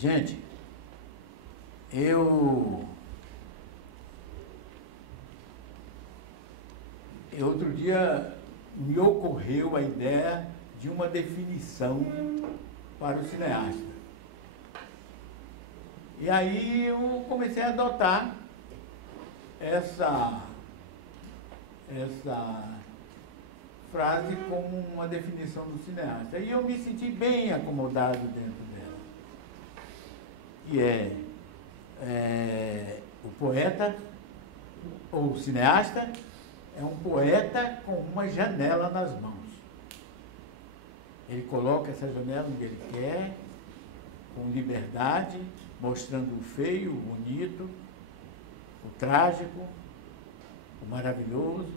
Gente, outro dia me ocorreu a ideia de uma definição para o cineasta. E aí eu comecei a adotar essa frase como uma definição do cineasta. E eu me senti bem acomodado dentro dela. Que é o poeta, ou o cineasta, é um poeta com uma janela nas mãos. Ele coloca essa janela onde ele quer, com liberdade, mostrando o feio, o bonito, o trágico, o maravilhoso.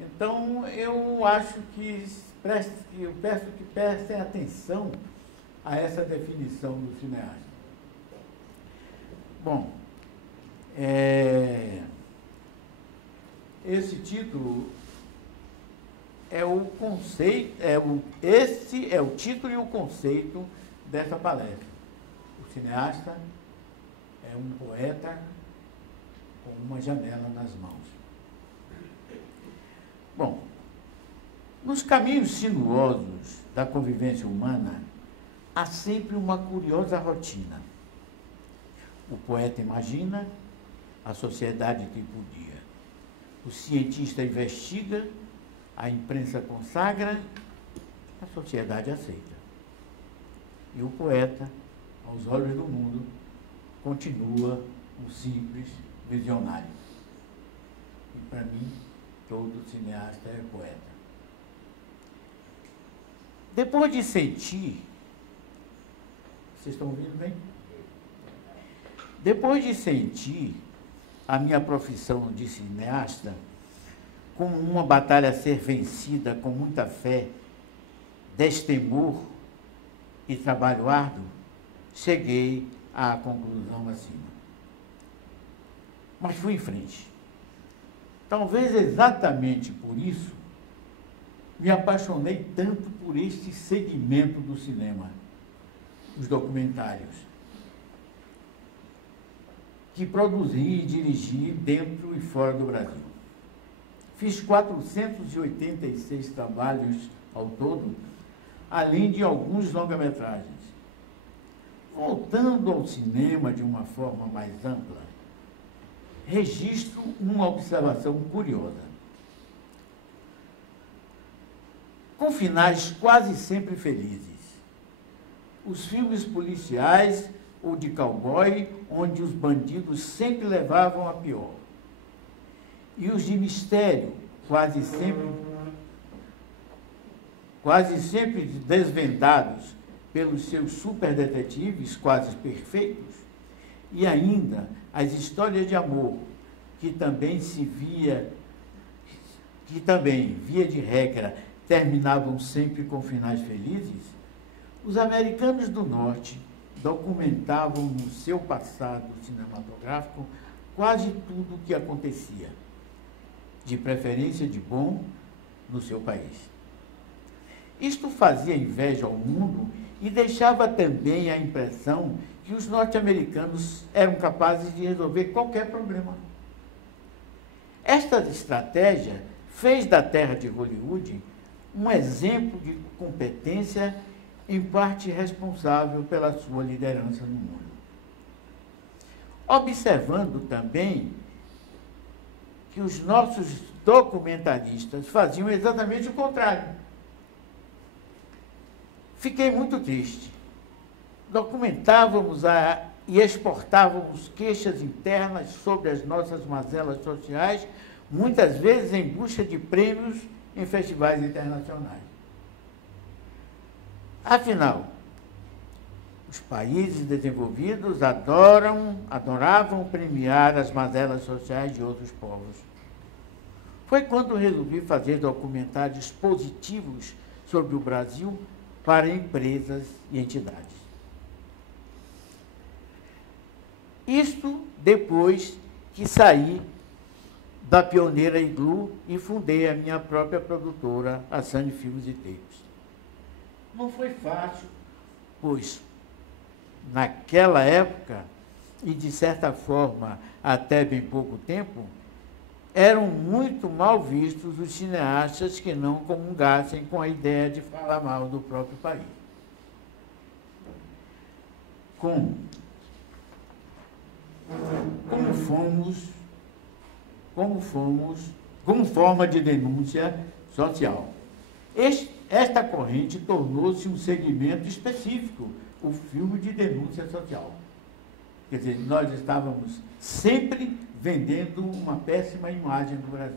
Então, eu acho que eu peço que prestem atenção a essa definição do cineasta. Bom, esse título é o conceito, esse é o título e o conceito dessa palestra. O cineasta é um poeta com uma janela nas mãos. Bom, nos caminhos sinuosos da convivência humana, há sempre uma curiosa rotina. O poeta imagina, a sociedade tripudia. O cientista investiga, a imprensa consagra, a sociedade aceita. E o poeta, aos olhos do mundo, continua um simples visionário. E para mim, todo cineasta é poeta. Depois de sentir, vocês estão ouvindo bem? Depois de sentir a minha profissão de cineasta como uma batalha a ser vencida com muita fé, destemor e trabalho árduo, cheguei à conclusão acima. Mas fui em frente. Talvez exatamente por isso me apaixonei tanto por este segmento do cinema, os documentários, que produzi e dirigi dentro e fora do Brasil. Fiz 486 trabalhos ao todo, além de alguns longa-metragens. Voltando ao cinema de uma forma mais ampla, registro uma observação curiosa. Com finais quase sempre felizes. Os filmes policiais ou de cowboy, onde os bandidos sempre levavam a pior. E os de mistério, quase sempre desvendados pelos seus superdetetives quase perfeitos. E ainda as histórias de amor, que também, via de regra, terminavam sempre com finais felizes. Os americanos do Norte documentavam no seu passado cinematográfico quase tudo o que acontecia, de preferência de bom, no seu país. Isto fazia inveja ao mundo e deixava também a impressão que os norte-americanos eram capazes de resolver qualquer problema. Esta estratégia fez da terra de Hollywood um exemplo de competência, em parte responsável pela sua liderança no mundo. Observando também que os nossos documentaristas faziam exatamente o contrário. Fiquei muito triste. Documentávamos e exportávamos queixas internas sobre as nossas mazelas sociais, muitas vezes em busca de prêmios em festivais internacionais. Afinal, os países desenvolvidos adoravam premiar as mazelas sociais de outros povos. Foi quando resolvi fazer documentários positivos sobre o Brasil para empresas e entidades. Isto depois que saí da pioneira Iglu e fundei a minha própria produtora, a Sunny Filmes e Tapes. Não foi fácil, pois naquela época, e de certa forma até bem pouco tempo, eram muito mal vistos os cineastas que não comungassem com a ideia de falar mal do próprio país. Como forma de denúncia social. Esta corrente tornou-se um segmento específico, o filme de denúncia social. Quer dizer, nós estávamos sempre vendendo uma péssima imagem do Brasil.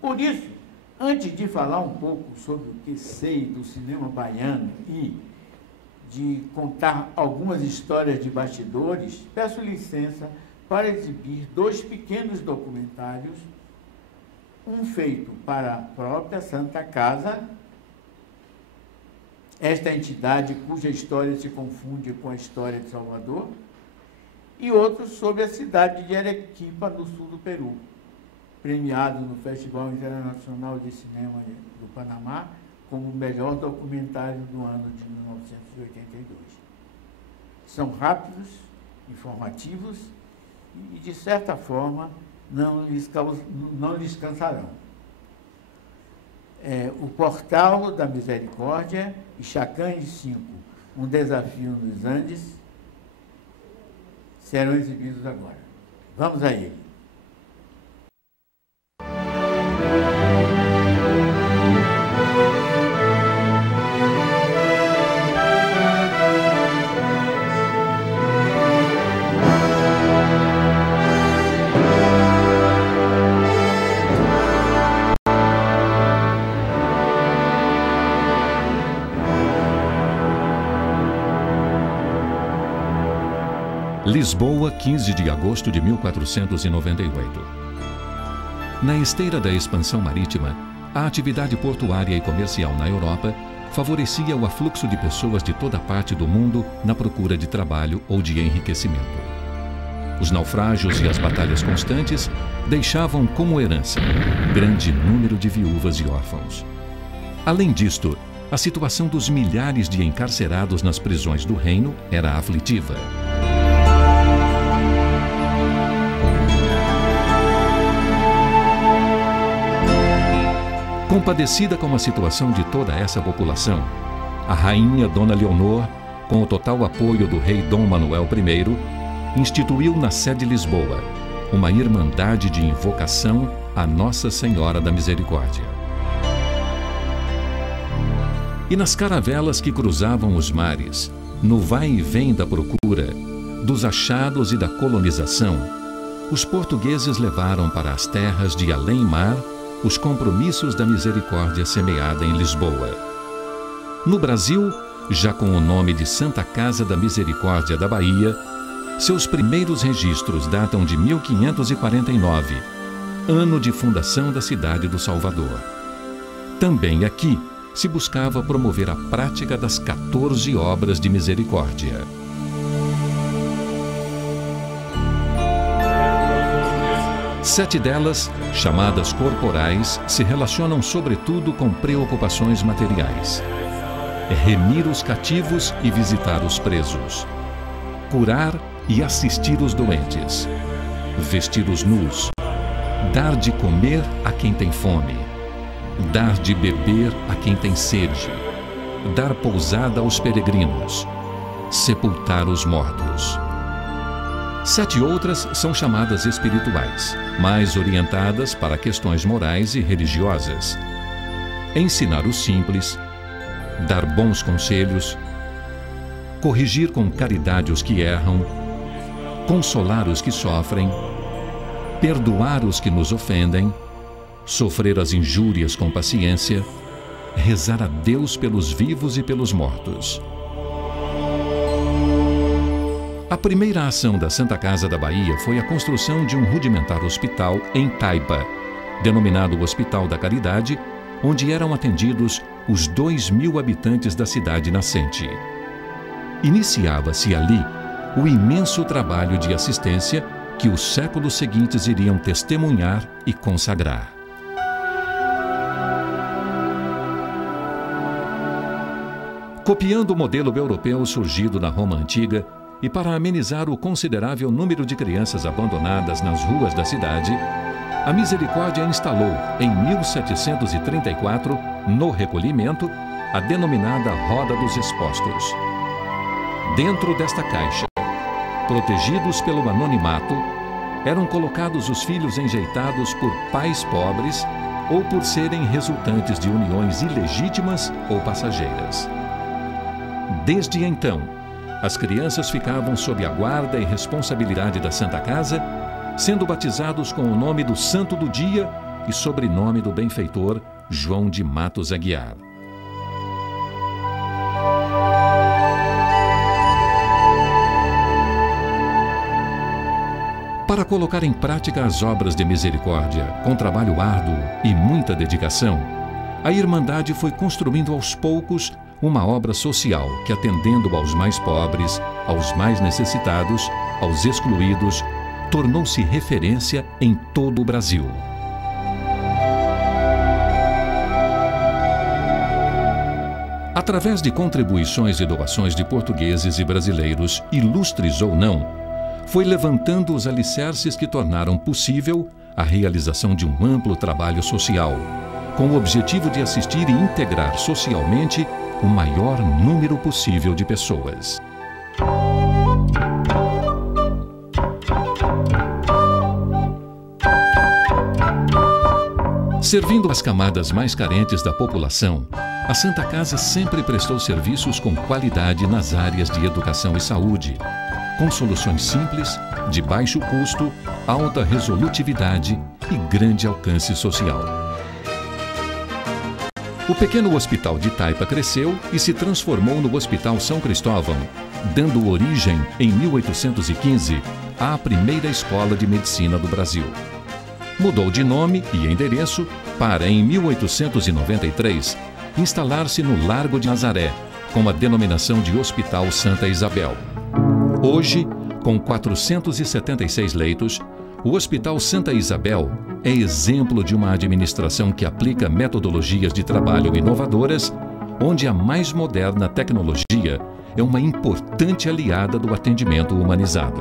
Por isso, antes de falar um pouco sobre o que sei do cinema baiano e de contar algumas histórias de bastidores, peço licença para exibir 2 pequenos documentários, um feito para a própria Santa Casa, esta entidade cuja história se confunde com a história de Salvador, e outro sobre a cidade de Arequipa, no sul do Peru, premiado no Festival Internacional de Cinema do Panamá como o melhor documentário do ano de 1982. São rápidos, informativos e, de certa forma, não lhes cansarão. O Portal da Misericórdia e Chacães 5, um desafio nos Andes, serão exibidos agora. Vamos a ele. Lisboa, 15 de agosto de 1498. Na esteira da expansão marítima, a atividade portuária e comercial na Europa favorecia o afluxo de pessoas de toda parte do mundo na procura de trabalho ou de enriquecimento. Os naufrágios e as batalhas constantes deixavam como herança grande número de viúvas e órfãos. Além disto, a situação dos milhares de encarcerados nas prisões do reino era aflitiva. Compadecida com a situação de toda essa população, a rainha Dona Leonor, com o total apoio do rei Dom Manuel I, instituiu na sede de Lisboa uma irmandade de invocação à Nossa Senhora da Misericórdia. E nas caravelas que cruzavam os mares, no vai e vem da procura, dos achados e da colonização, os portugueses levaram para as terras de além-mar os compromissos da misericórdia semeada em Lisboa. No Brasil, já com o nome de Santa Casa da Misericórdia da Bahia, seus primeiros registros datam de 1549, ano de fundação da cidade do Salvador. Também aqui se buscava promover a prática das 14 obras de misericórdia. Sete delas, chamadas corporais, se relacionam sobretudo com preocupações materiais. Remir os cativos e visitar os presos. Curar e assistir os doentes. Vestir os nus. Dar de comer a quem tem fome. Dar de beber a quem tem sede. Dar pousada aos peregrinos. Sepultar os mortos. 7 outras são chamadas espirituais, mais orientadas para questões morais e religiosas. Ensinar os simples, dar bons conselhos, corrigir com caridade os que erram, consolar os que sofrem, perdoar os que nos ofendem, sofrer as injúrias com paciência, rezar a Deus pelos vivos e pelos mortos. A primeira ação da Santa Casa da Bahia foi a construção de um rudimentar hospital em Taipa, denominado Hospital da Caridade, onde eram atendidos os 2.000 habitantes da cidade nascente. Iniciava-se ali o imenso trabalho de assistência que os séculos seguintes iriam testemunhar e consagrar. Copiando o modelo europeu surgido na Roma Antiga e para amenizar o considerável número de crianças abandonadas nas ruas da cidade, a Misericórdia instalou, em 1734, no recolhimento, a denominada Roda dos Expostos. Dentro desta caixa, protegidos pelo anonimato, eram colocados os filhos enjeitados por pais pobres ou por serem resultantes de uniões ilegítimas ou passageiras. Desde então, as crianças ficavam sob a guarda e responsabilidade da Santa Casa, sendo batizados com o nome do santo do dia e sobrenome do benfeitor João de Matos Aguiar. Para colocar em prática as obras de misericórdia, com trabalho árduo e muita dedicação, a Irmandade foi construindo aos poucos uma obra social que, atendendo aos mais pobres, aos mais necessitados, aos excluídos, tornou-se referência em todo o Brasil. Através de contribuições e doações de portugueses e brasileiros, ilustres ou não, foi levantando os alicerces que tornaram possível a realização de um amplo trabalho social, com o objetivo de assistir e integrar socialmente o maior número possível de pessoas. Servindo as camadas mais carentes da população, a Santa Casa sempre prestou serviços com qualidade nas áreas de educação e saúde, com soluções simples, de baixo custo, alta resolutividade e grande alcance social. O pequeno hospital de Taipa cresceu e se transformou no Hospital São Cristóvão, dando origem, em 1815, à primeira escola de medicina do Brasil. Mudou de nome e endereço para, em 1893, instalar-se no Largo de Nazaré, com a denominação de Hospital Santa Isabel. Hoje, com 476 leitos, o Hospital Santa Isabel é exemplo de uma administração que aplica metodologias de trabalho inovadoras, onde a mais moderna tecnologia é uma importante aliada do atendimento humanizado.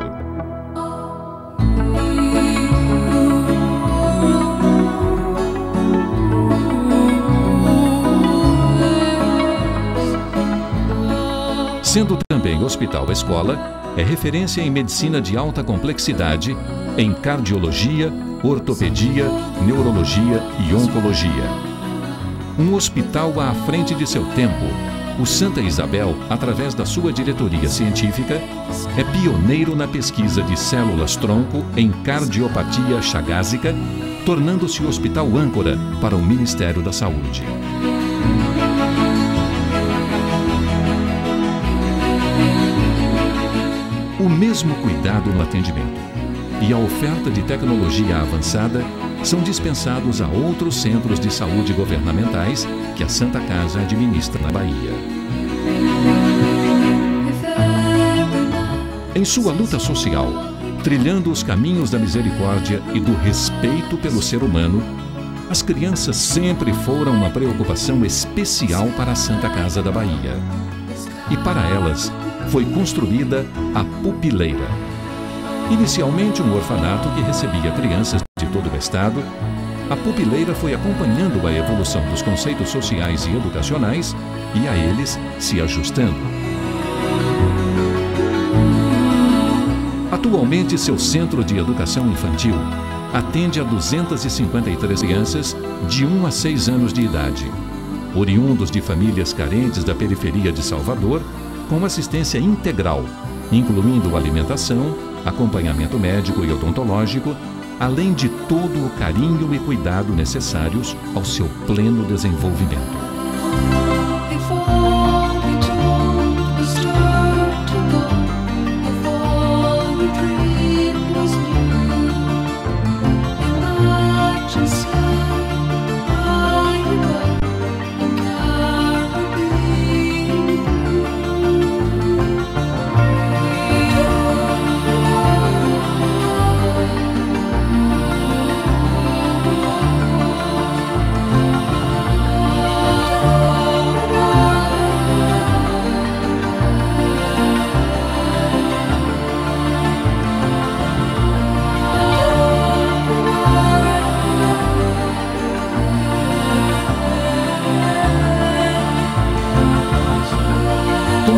Sendo também hospital-escola, é referência em medicina de alta complexidade, em cardiologia, ortopedia, neurologia e oncologia. Um hospital à frente de seu tempo, o Santa Isabel, através da sua diretoria científica, é pioneiro na pesquisa de células-tronco em cardiopatia chagásica, tornando-se o hospital âncora para o Ministério da Saúde. O mesmo cuidado no atendimento e a oferta de tecnologia avançada são dispensados a outros centros de saúde governamentais que a Santa Casa administra na Bahia. Em sua luta social, trilhando os caminhos da misericórdia e do respeito pelo ser humano, as crianças sempre foram uma preocupação especial para a Santa Casa da Bahia. E para elas, foi construída a Pupileira. Inicialmente um orfanato que recebia crianças de todo o estado, a Pupileira foi acompanhando a evolução dos conceitos sociais e educacionais e a eles se ajustando. Atualmente, seu centro de educação infantil atende a 253 crianças de 1 a 6 anos de idade, oriundos de famílias carentes da periferia de Salvador, com assistência integral, incluindo alimentação, acompanhamento médico e odontológico, além de todo o carinho e cuidado necessários ao seu pleno desenvolvimento.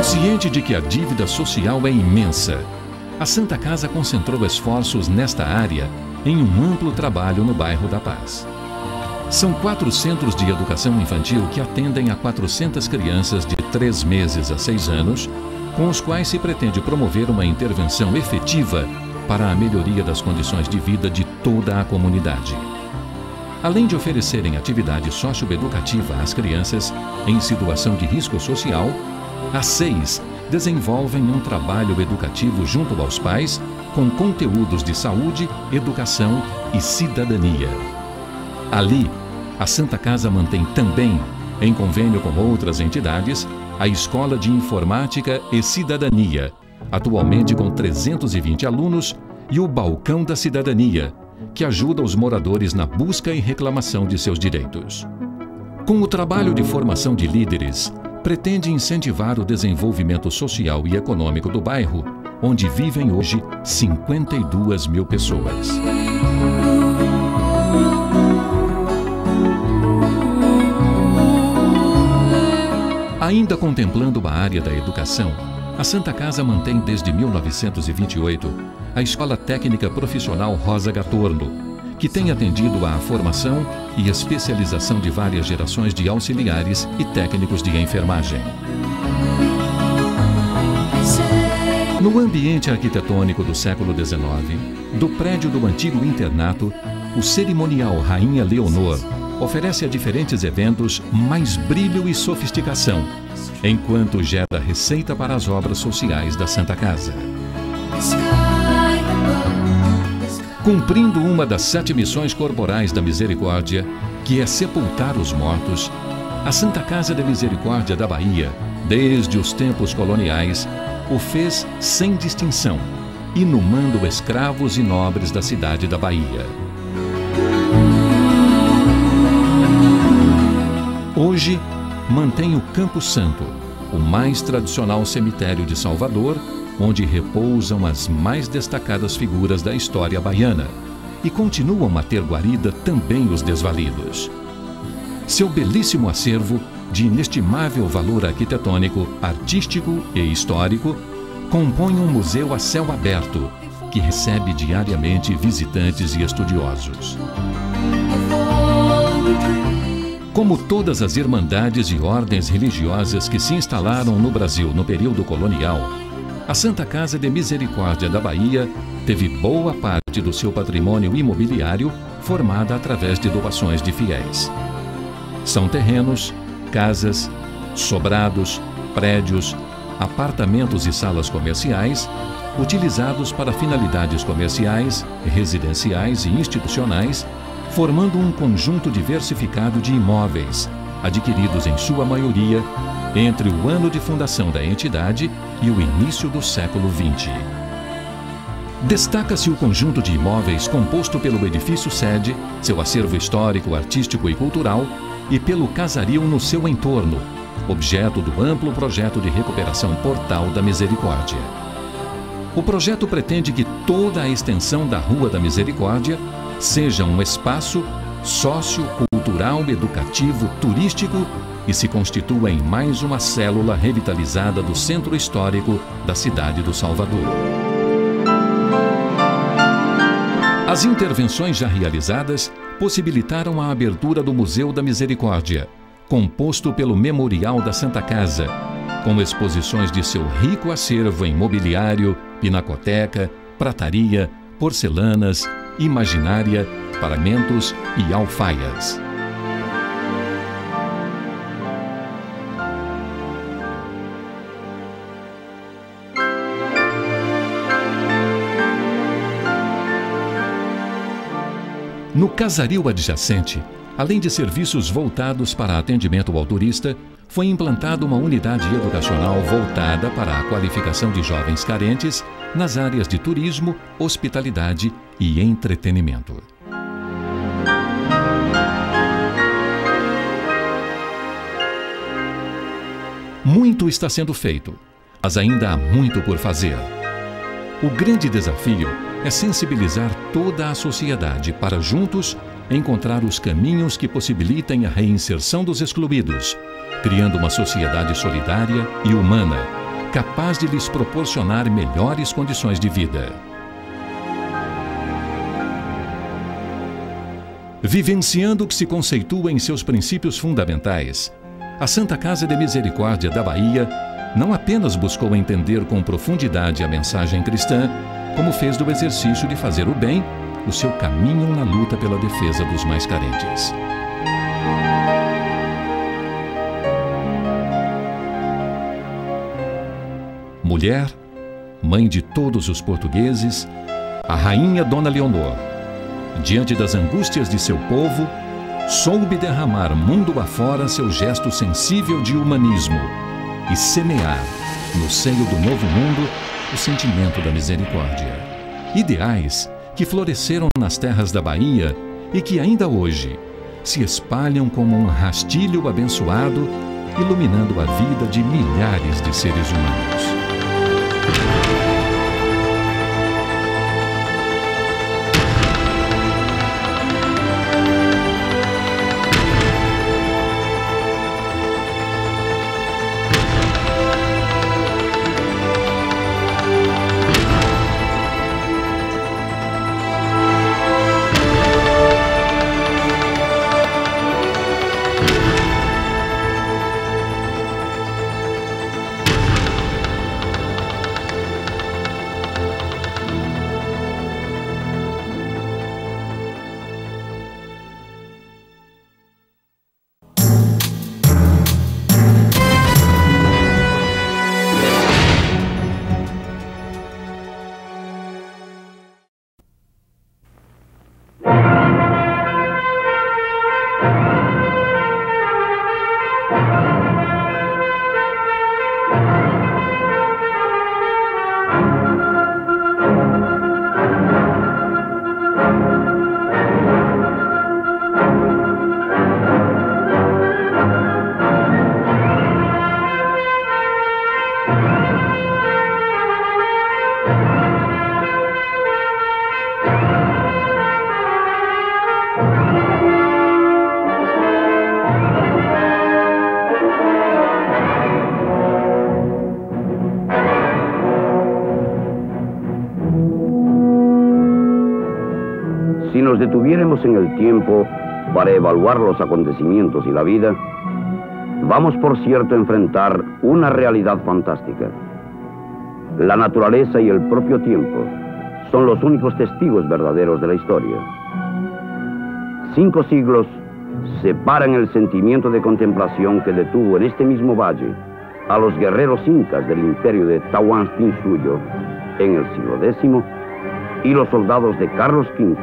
Consciente de que a dívida social é imensa, a Santa Casa concentrou esforços nesta área em um amplo trabalho no bairro da Paz. São 4 centros de educação infantil que atendem a 400 crianças de 3 meses a 6 anos, com os quais se pretende promover uma intervenção efetiva para a melhoria das condições de vida de toda a comunidade. Além de oferecerem atividade socioeducativa às crianças em situação de risco social, as 6 desenvolvem um trabalho educativo junto aos pais com conteúdos de saúde, educação e cidadania. Ali, a Santa Casa mantém também, em convênio com outras entidades, a Escola de Informática e Cidadania, atualmente com 320 alunos, e o Balcão da Cidadania, que ajuda os moradores na busca e reclamação de seus direitos. Com o trabalho de formação de líderes, pretende incentivar o desenvolvimento social e econômico do bairro, onde vivem hoje 52 mil pessoas. Ainda contemplando a área da educação, a Santa Casa mantém desde 1928 a Escola Técnica Profissional Rosa Gatorno, que tem atendido à formação e especialização de várias gerações de auxiliares e técnicos de enfermagem. No ambiente arquitetônico do século XIX, do prédio do antigo internato, o cerimonial Rainha Leonor oferece a diferentes eventos mais brilho e sofisticação, enquanto gera receita para as obras sociais da Santa Casa. Cumprindo uma das 7 missões corporais da Misericórdia, que é sepultar os mortos, a Santa Casa de Misericórdia da Bahia, desde os tempos coloniais, o fez sem distinção, inumando escravos e nobres da cidade da Bahia. Hoje, mantém o Campo Santo, o mais tradicional cemitério de Salvador, onde repousam as mais destacadas figuras da história baiana, e continuam a ter guarida também os desvalidos. Seu belíssimo acervo, de inestimável valor arquitetônico, artístico e histórico, compõe um museu a céu aberto, que recebe diariamente visitantes e estudiosos. Como todas as irmandades e ordens religiosas que se instalaram no Brasil no período colonial, a Santa Casa de Misericórdia da Bahia teve boa parte do seu patrimônio imobiliário formada através de doações de fiéis. São terrenos, casas, sobrados, prédios, apartamentos e salas comerciais utilizados para finalidades comerciais, residenciais e institucionais, formando um conjunto diversificado de imóveis, adquiridos em sua maioria entre o ano de fundação da entidade e o início do século XX. Destaca-se o conjunto de imóveis composto pelo edifício sede, seu acervo histórico, artístico e cultural, e pelo casario no seu entorno, objeto do amplo projeto de recuperação Portal da Misericórdia. O projeto pretende que toda a extensão da Rua da Misericórdia seja um espaço sociocultural, educativo, turístico e se constitua em mais uma célula revitalizada do centro histórico da cidade do Salvador. As intervenções já realizadas possibilitaram a abertura do Museu da Misericórdia, composto pelo Memorial da Santa Casa, com exposições de seu rico acervo em mobiliário, pinacoteca, prataria, porcelanas, imaginária, paramentos e alfaias. No casario adjacente, além de serviços voltados para atendimento ao turista, foi implantada uma unidade educacional voltada para a qualificação de jovens carentes nas áreas de turismo, hospitalidade e entretenimento. Muito está sendo feito, mas ainda há muito por fazer. O grande desafio é sensibilizar toda a sociedade para juntos encontrar os caminhos que possibilitem a reinserção dos excluídos, criando uma sociedade solidária e humana, capaz de lhes proporcionar melhores condições de vida. Vivenciando o que se conceitua em seus princípios fundamentais, a Santa Casa de Misericórdia da Bahia não apenas buscou entender com profundidade a mensagem cristã, como fez do exercício de fazer o bem o seu caminho na luta pela defesa dos mais carentes. Mulher, mãe de todos os portugueses, a rainha Dona Leonor, diante das angústias de seu povo, soube derramar mundo afora seu gesto sensível de humanismo e semear, no seio do novo mundo, o sentimento da misericórdia. Ideais que floresceram nas terras da Bahia e que ainda hoje se espalham como um rastilho abençoado, iluminando a vida de milhares de seres humanos. Si nos detuviéramos en el tiempo para evaluar los acontecimientos y la vida, vamos por cierto a enfrentar una realidad fantástica. La naturaleza y el propio tiempo son los únicos testigos verdaderos de la historia. 5 siglos separan el sentimiento de contemplación que detuvo en este mismo valle a los guerreros incas del imperio de Tahuantinsuyo en el siglo X y los soldados de Carlos V,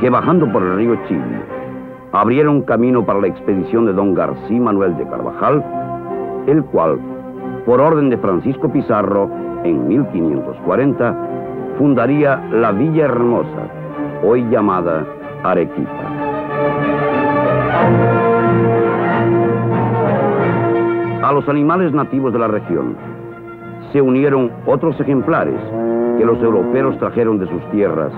que bajando por el río Chili abrieron camino para la expedición de don García Manuel de Carvajal, el cual, por orden de Francisco Pizarro, en 1540, fundaría la Villa Hermosa, hoy llamada Arequipa. A los animales nativos de la región se unieron otros ejemplares que los europeos trajeron de sus tierras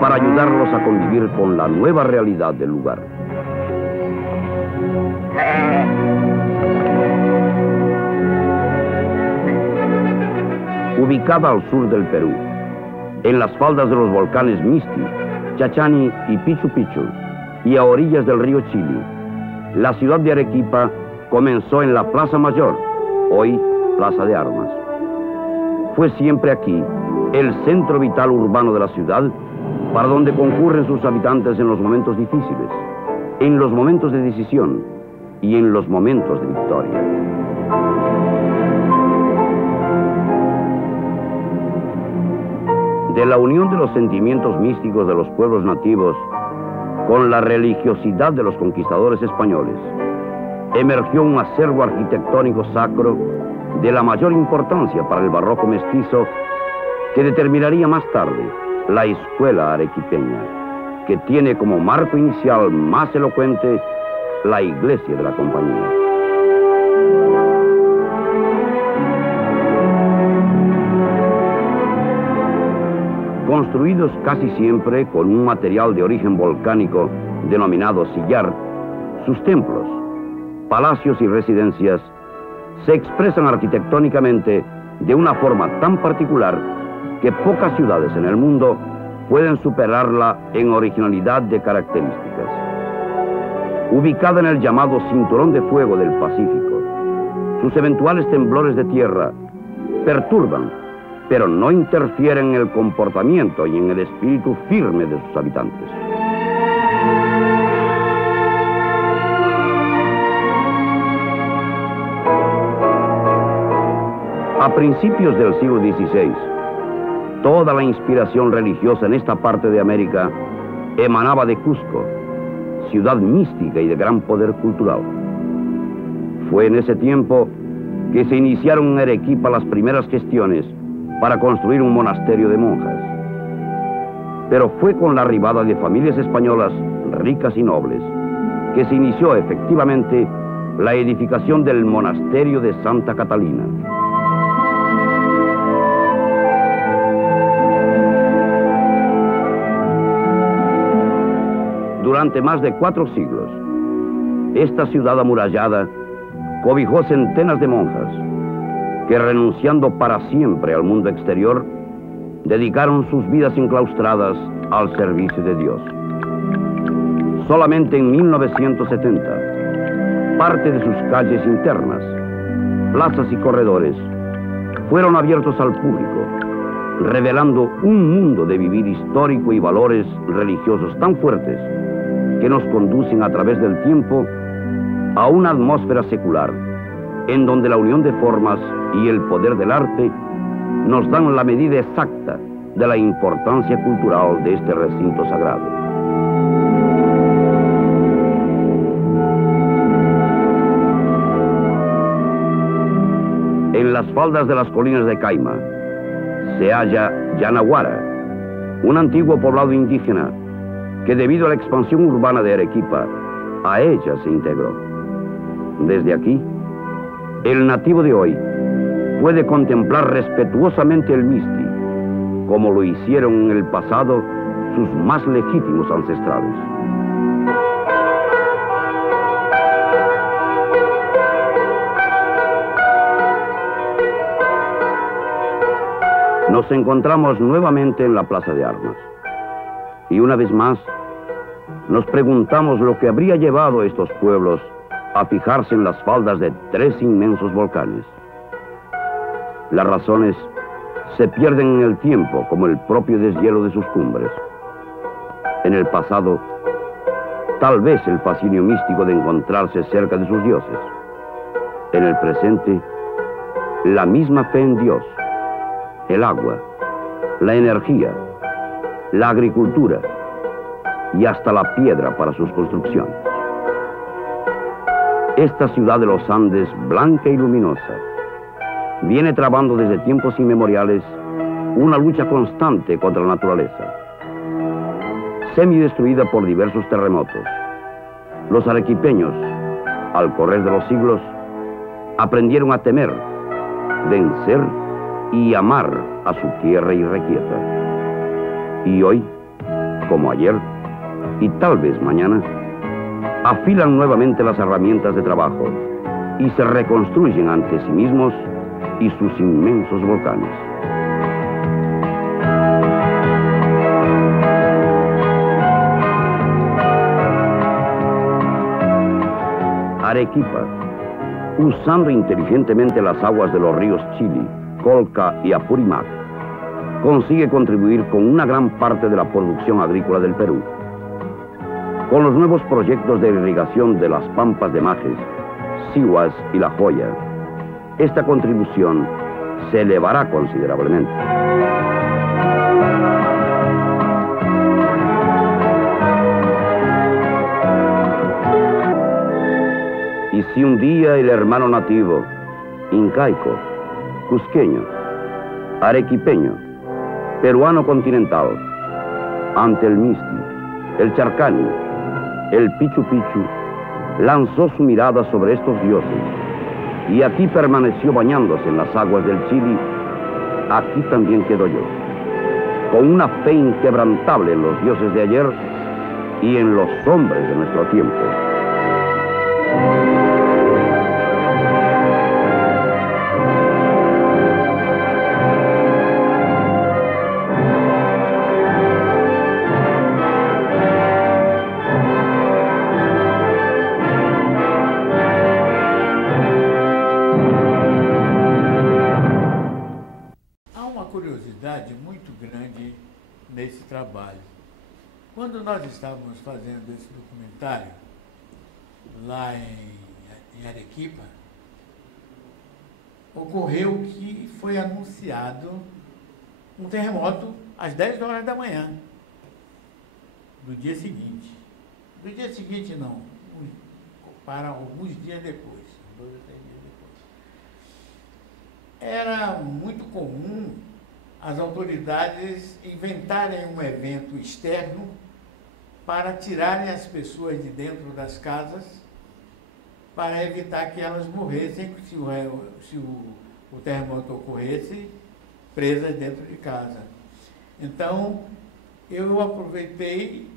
para ayudarlos a convivir con la nueva realidad del lugar. Ubicada al sur del Perú, en las faldas de los volcanes Misti, Chachani y Pichu Pichu, y a orillas del río Chili, la ciudad de Arequipa comenzó en la Plaza Mayor, hoy Plaza de Armas. Fue siempre aquí el centro vital urbano de la ciudad, para donde concurren sus habitantes en los momentos difíciles, en los momentos de decisión y en los momentos de victoria. De la unión de los sentimientos místicos de los pueblos nativos con la religiosidad de los conquistadores españoles, emergió un acervo arquitectónico sacro de la mayor importancia para el barroco mestizo que determinaría más tarde la escuela arequipeña, que tiene como marco inicial más elocuente la iglesia de la compañía. Construidos casi siempre con un material de origen volcánico denominado sillar, sus templos, palacios y residencias se expresan arquitectónicamente de una forma tan particular que pocas ciudades en el mundo pueden superarla en originalidad de características. Ubicada en el llamado Cinturón de Fuego del Pacífico, sus eventuales temblores de tierra perturban, pero no interfieren en el comportamiento y en el espíritu firme de sus habitantes. A principios del siglo XVI, toda la inspiración religiosa en esta parte de América emanaba de Cusco, ciudad mística y de gran poder cultural. Fue en ese tiempo que se iniciaron en Arequipa las primeras gestiones para construir un monasterio de monjas. Pero fue con la arribada de familias españolas ricas y nobles que se inició efectivamente la edificación del monasterio de Santa Catalina. Durante más de 4 siglos, esta ciudad amurallada cobijó centenas de monjas que, renunciando para siempre al mundo exterior, dedicaron sus vidas enclaustradas al servicio de Dios. Solamente en 1970, parte de sus calles internas, plazas y corredores fueron abiertos al público, revelando un mundo de vivir histórico y valores religiosos tan fuertes que nos conducen a través del tiempo a una atmósfera secular, en donde la unión de formas y el poder del arte nos dan la medida exacta de la importancia cultural de este recinto sagrado. En las faldas de las colinas de Caima se halla Yanaguara, un antiguo poblado indígena que, debido a la expansión urbana de Arequipa, a ella se integró. Desde aquí, el nativo de hoy puede contemplar respetuosamente el Misti, como lo hicieron en el pasado sus más legítimos ancestrales. Nos encontramos nuevamente en la Plaza de Armas. Y una vez más, nos preguntamos lo que habría llevado a estos pueblos a fijarse en las faldas de 3 inmensos volcanes. Las razones se pierden en el tiempo, como el propio deshielo de sus cumbres. En el pasado, tal vez el fascinio místico de encontrarse cerca de sus dioses. En el presente, la misma fe en Dios, el agua, la energía, la agricultura y hasta la piedra para sus construcciones. Esta ciudad de los Andes, blanca y luminosa, viene trabando desde tiempos inmemoriales una lucha constante contra la naturaleza. Semidestruida por diversos terremotos, los arequipeños, al correr de los siglos, aprendieron a temer, vencer y amar a su tierra irrequieta. Y hoy, como ayer, y tal vez mañana, afilan nuevamente las herramientas de trabajo y se reconstruyen ante sí mismos y sus inmensos volcanes. Arequipa, usando inteligentemente las aguas de los ríos Chili, Colca y Apurímac, consigue contribuir con una gran parte de la producción agrícola del Perú. Con los nuevos proyectos de irrigación de las pampas de Majes, Sihuas y La Joya, esta contribución se elevará considerablemente. Y si un día el hermano nativo, incaico, cusqueño, arequipeño, peruano continental, ante el Misti, el Charcani, el Pichu Pichu, lanzó su mirada sobre estos dioses y aquí permaneció bañándose en las aguas del Chili, aquí también quedo yo, con una fe inquebrantable en los dioses de ayer y en los hombres de nuestro tiempo. curiosidade muito grande nesse trabalho. Quando nós estávamos fazendo esse documentário, lá em Arequipa, ocorreu que foi anunciado um terremoto às 10 horas da manhã do dia seguinte. Do dia seguinte, não, para alguns dias depois, 2 ou 3 dias depois. Era muito comum as autoridades inventarem um evento externo para tirarem as pessoas de dentro das casas, para evitar que elas morressem se o terremoto ocorresse, presas dentro de casa. Então, eu aproveitei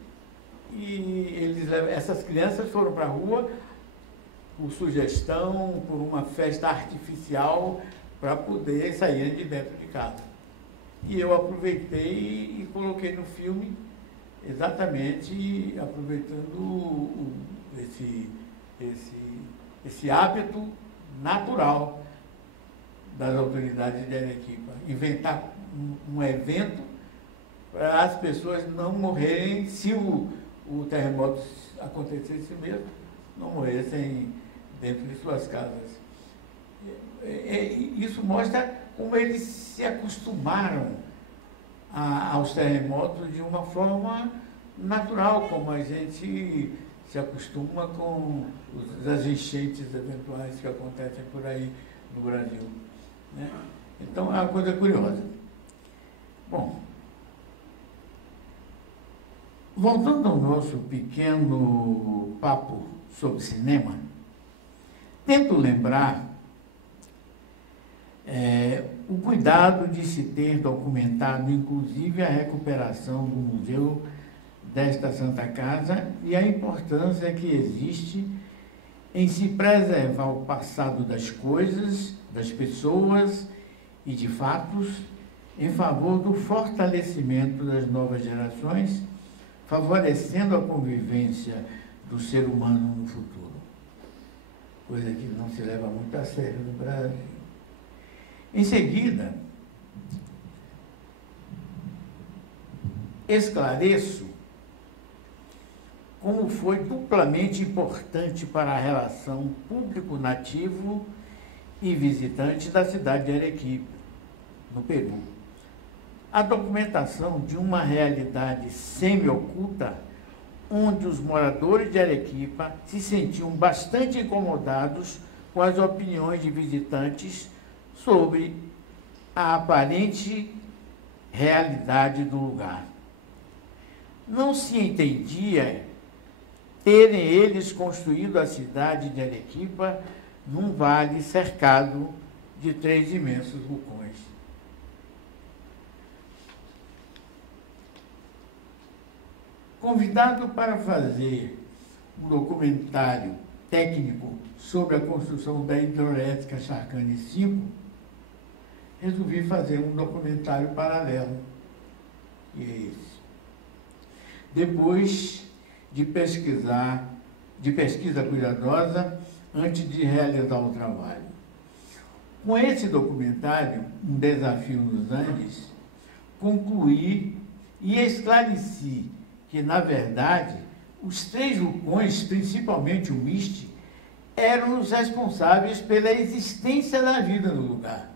e essas crianças foram para a rua por sugestão, por uma festa artificial, para poder sair de dentro de casa. E eu aproveitei e coloquei no filme, exatamente aproveitando esse hábito natural das autoridades de Arequipa, inventar um evento para as pessoas não morrerem, se o terremoto acontecesse mesmo, não morressem dentro de suas casas. Isso mostra como eles se acostumaram aos terremotos de uma forma natural, como a gente se acostuma com as enchentes eventuais que acontecem por aí no Brasil, né? Então, é uma coisa curiosa. Bom, voltando ao nosso pequeno papo sobre cinema, tento lembrar o cuidado de se ter documentado, inclusive, a recuperação do museu desta Santa Casa e a importância que existe em se preservar o passado das coisas, das pessoas e de fatos, em favor do fortalecimento das novas gerações, favorecendo a convivência do ser humano no futuro. Coisa que não se leva muito a sério no Brasil. Em seguida, esclareço como foi duplamente importante para a relação público-nativo e visitante da cidade de Arequipa, no Peru, a documentação de uma realidade semi-oculta, onde os moradores de Arequipa se sentiam bastante incomodados com as opiniões de visitantes sobre a aparente realidade do lugar. Não se entendia terem eles construído a cidade de Arequipa num vale cercado de 3 imensos vulcões. Convidado para fazer um documentário técnico sobre a construção da hidroelétrica Charcani 5, resolvi fazer um documentário paralelo, que é esse. Depois de pesquisa cuidadosa antes de realizar o trabalho. Com esse documentário, Um Desafio nos Andes, concluí e esclareci que, na verdade, os 3 vulcões, principalmente o Miste, eram os responsáveis pela existência da vida no lugar.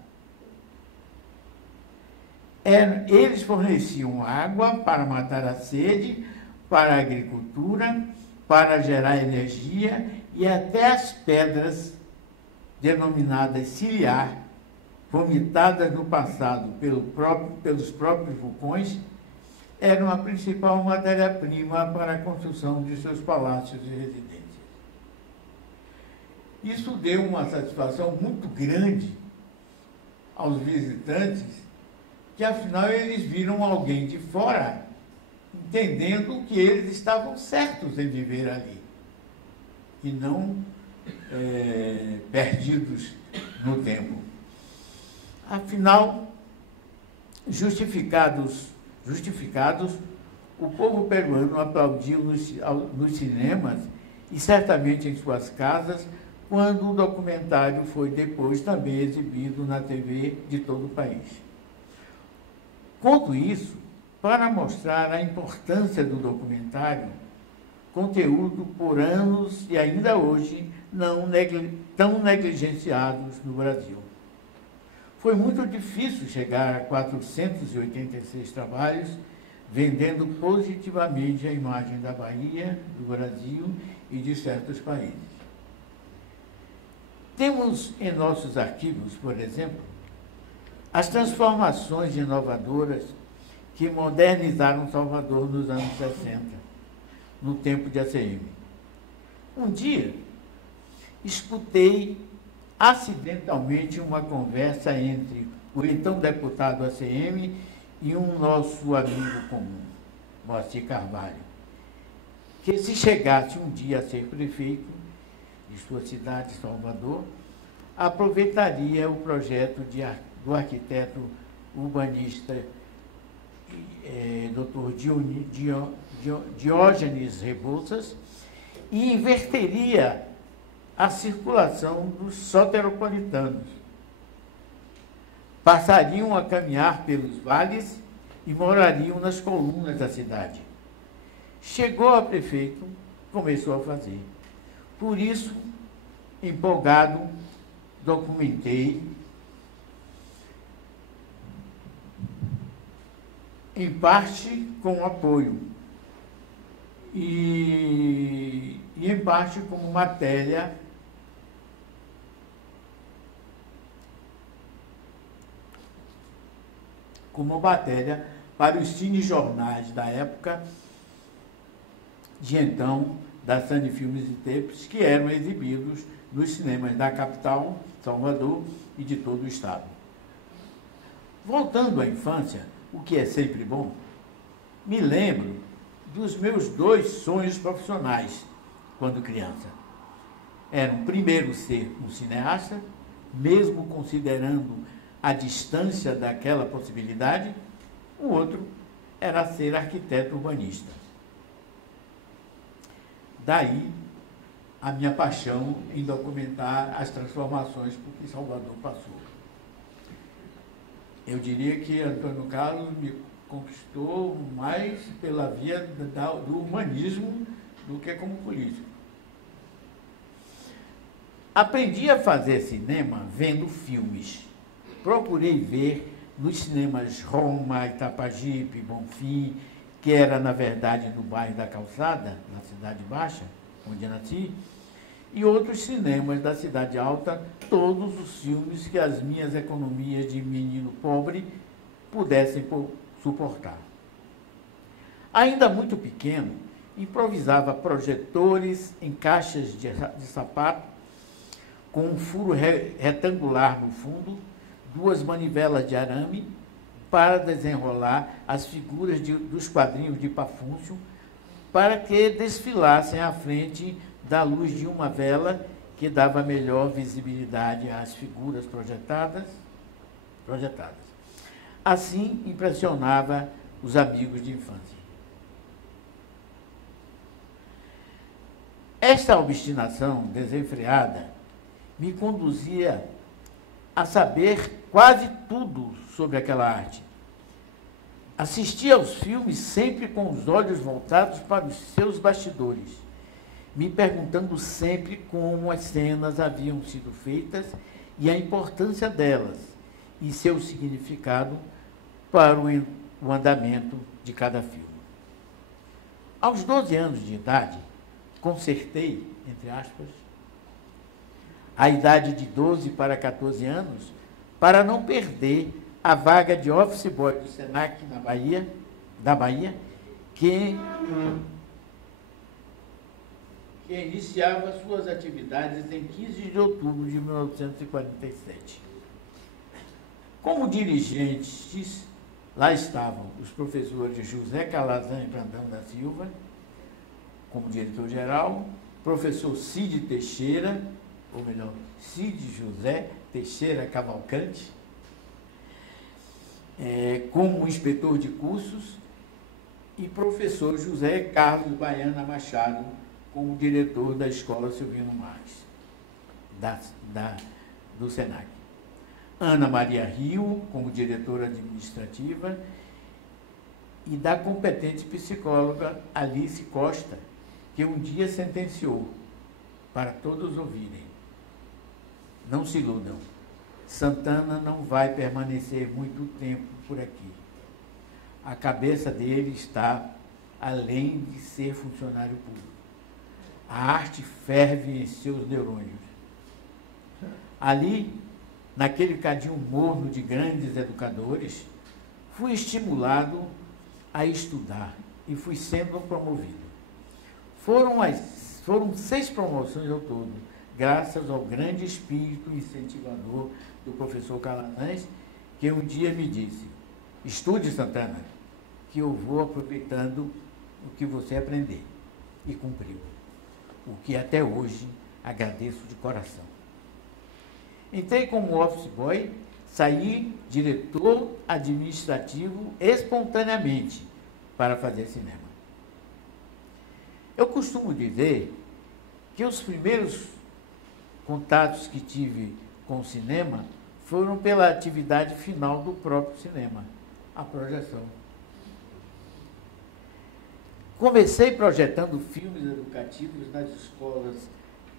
Eles forneciam água para matar a sede, para a agricultura, para gerar energia, e até as pedras, denominadas ciliar, vomitadas no passado pelos próprios vulcões, eram a principal matéria-prima para a construção de seus palácios e residências. Isso deu uma satisfação muito grande aos visitantes, que afinal eles viram alguém de fora, entendendo que eles estavam certos em viver ali, e não perdidos no tempo. Afinal, justificados, o povo peruano aplaudiu nos cinemas e certamente em suas casas, quando o documentário foi depois também exibido na TV de todo o país. Conto isso para mostrar a importância do documentário, conteúdo por anos e ainda hoje tão negligenciados no Brasil. Foi muito difícil chegar a 486 trabalhos, vendendo positivamente a imagem da Bahia, do Brasil e de certos países. Temos em nossos arquivos, por exemplo, as transformações inovadoras que modernizaram Salvador nos anos 60, no tempo de ACM. Um dia, escutei acidentalmente uma conversa entre o então deputado ACM e um nosso amigo comum, Moacir Carvalho, que se chegasse um dia a ser prefeito de sua cidade, Salvador, aproveitaria o projeto do arquiteto urbanista Dr. Diógenes Rebouças e inverteria a circulação dos soteropolitanos. Passariam a caminhar pelos vales e morariam nas colunas da cidade. Chegou a prefeito, começou a fazer. Por isso, empolgado, documentei, em parte com apoio e em parte como matéria para os cinejornais da época, de então, da Sani Filmes e Tapes, que eram exibidos nos cinemas da capital, Salvador, e de todo o estado. Voltando à infância, o que é sempre bom, me lembro dos meus 2 sonhos profissionais quando criança. Eram, primeiro, ser um cineasta, mesmo considerando a distância daquela possibilidade. O outro era ser arquiteto urbanista. Daí a minha paixão em documentar as transformações por que Salvador passou. Eu diria que Antônio Carlos me conquistou mais pela via do humanismo do que como político. Aprendi a fazer cinema vendo filmes. Procurei ver nos cinemas Roma, Itapajipe, Bonfim, que era, na verdade, no bairro da Calçada, na Cidade Baixa, onde nasci, e outros cinemas da Cidade Alta, todos os filmes que as minhas economias de menino pobre pudessem suportar. Ainda muito pequeno, improvisava projetores em caixas de sapato, com um furo retangular no fundo, 2 manivelas de arame, para desenrolar as figuras dos quadrinhos de Pafúncio, para que desfilassem à frente da luz de uma vela que dava melhor visibilidade às figuras projetadas. Assim, impressionava os amigos de infância. Esta obstinação desenfreada me conduzia a saber quase tudo sobre aquela arte. Assistia aos filmes sempre com os olhos voltados para os seus bastidores, me perguntando sempre como as cenas haviam sido feitas e a importância delas e seu significado para o andamento de cada filme. Aos 12 anos de idade, consertei, entre aspas, a idade de 12 para 14 anos, para não perder a vaga de office boy do Senac da Bahia, que iniciava suas atividades em 15 de outubro de 1947. Como dirigentes, lá estavam os professores José Calazan e Brandão da Silva, como diretor-geral, professor Cid Teixeira, ou melhor, Cid José Teixeira Cavalcante, como inspetor de cursos, e professor José Carlos Baiana Machado, como diretor da Escola Silvino Marques, do Senac. Ana Maria Rio, como diretora administrativa, e da competente psicóloga Alice Costa, que um dia sentenciou, para todos ouvirem: não se iludam, Santana não vai permanecer muito tempo por aqui. A cabeça dele está além de ser funcionário público. A arte ferve em seus neurônios. Ali, naquele cadinho morno de grandes educadores, fui estimulado a estudar e fui sendo promovido. Foram 6 promoções ao todo, graças ao grande espírito incentivador do professor Calazans, que um dia me disse: estude, Santana, que eu vou aproveitando o que você aprender. E cumpriu, o que até hoje agradeço de coração. Entrei como office boy, saí diretor administrativo espontaneamente para fazer cinema. Eu costumo dizer que os primeiros contatos que tive com o cinema foram pela atividade final do próprio cinema, a projeção. Comecei projetando filmes educativos nas escolas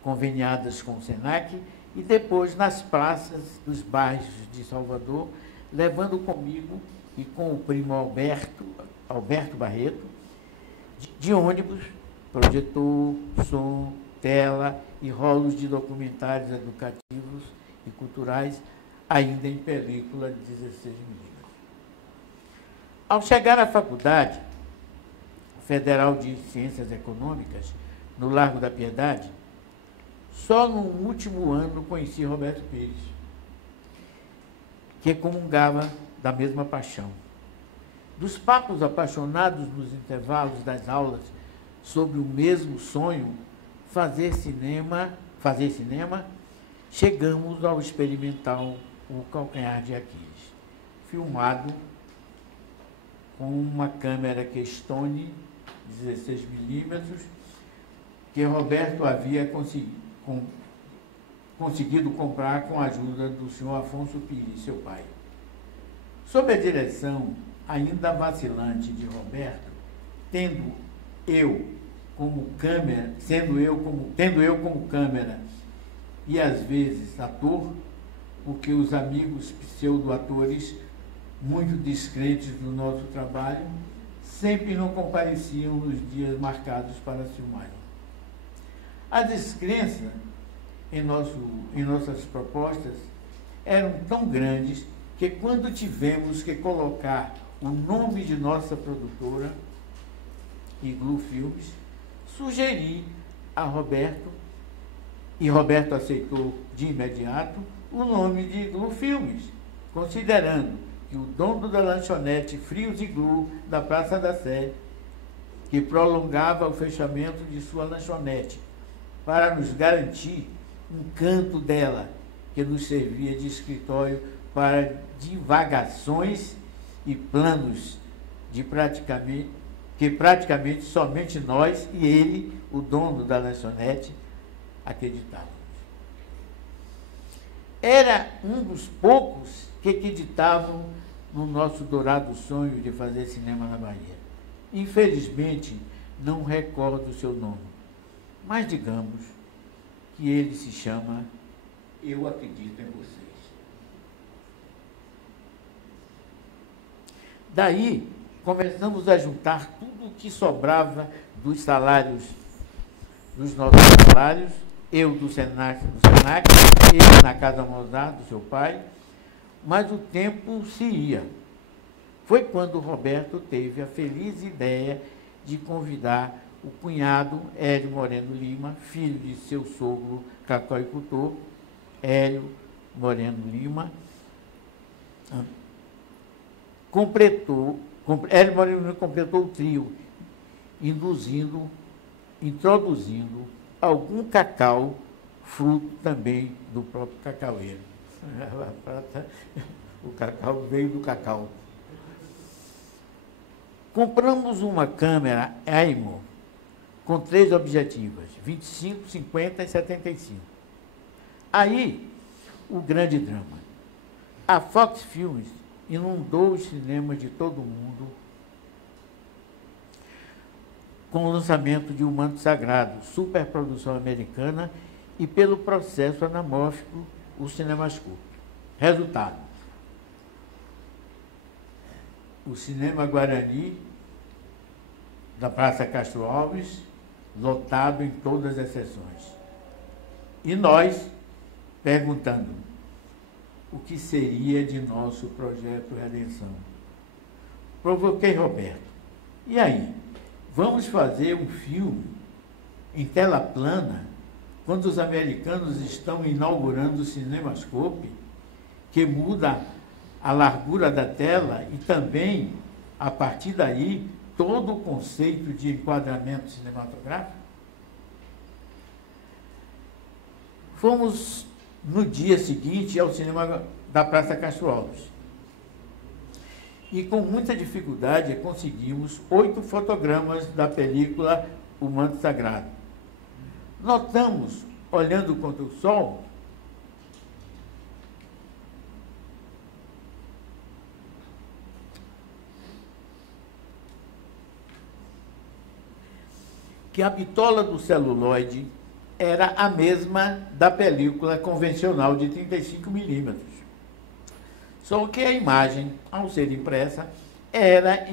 conveniadas com o SENAC e depois nas praças dos bairros de Salvador, levando comigo e com o primo Alberto Barreto, de ônibus, projetor, som, tela e rolos de documentários educativos e culturais, ainda em película de 16 mm. Ao chegar à Faculdade Federal de Ciências Econômicas, no Largo da Piedade, só no último ano conheci Roberto Pires, que comungava da mesma paixão. Dos papos apaixonados nos intervalos das aulas sobre o mesmo sonho, fazer cinema, chegamos ao experimental O Calcanhar de Aquiles, filmado com uma câmera Keystone 16 mm, que Roberto havia conseguido comprar com a ajuda do senhor Afonso Pires, seu pai. Sob a direção ainda vacilante de Roberto, tendo eu como câmera e às vezes ator, porque os amigos pseudo-atores, muito descrentes do nosso trabalho, sempre não compareciam nos dias marcados para a filmagem. A descrença em nossas propostas eram tão grandes que, quando tivemos que colocar o nome de nossa produtora, Iglu Filmes, sugeri a Roberto, e Roberto aceitou de imediato, o nome de Iglu Filmes, considerando que o dono da lanchonete Frios Iglu da Praça da Sé, que prolongava o fechamento de sua lanchonete para nos garantir um canto dela, que nos servia de escritório para divagações e planos que praticamente somente nós e ele, o dono da lanchonete, acreditávamos. Era um dos poucos que acreditavam no nosso dourado sonho de fazer cinema na Bahia. Infelizmente, não recordo o seu nome, mas digamos que ele se chama Eu Acredito em Vocês. Daí, começamos a juntar tudo o que sobrava dos salários, dos nossos salários, eu do Senac, ele na Casa Mozart, do seu pai, mas o tempo se ia. Foi quando Roberto teve a feliz ideia de convidar o cunhado Hélio Moreno Lima, filho de seu sogro cacauicultor, Hélio Moreno Lima, Hélio Moreno Lima completou o trio, introduzindo algum cacau, fruto também do próprio cacaueiro. O cacau veio do cacau. Compramos uma câmera Aimo com 3 objetivas, 25, 50 e 75. Aí, o grande drama. A Fox Filmes inundou os cinemas de todo mundo com o lançamento de O Manto Sagrado, superprodução americana, e pelo processo anamórfico, o Cinemascope. Resultado: o Cinema Guarani, da Praça Castro Alves, lotado em todas as sessões. E nós perguntando o que seria de nosso projeto Redenção. Provoquei Roberto: e aí, vamos fazer um filme em tela plana quando os americanos estão inaugurando o Cinemascope, que muda a largura da tela e também, a partir daí, todo o conceito de enquadramento cinematográfico? Fomos, no dia seguinte, ao cinema da Praça Castro Alves. E com muita dificuldade conseguimos 8 fotogramas da película O Manto Sagrado. Notamos, olhando contra o sol, que a bitola do celuloide era a mesma da película convencional de 35 milímetros. Só que a imagem, ao ser impressa, era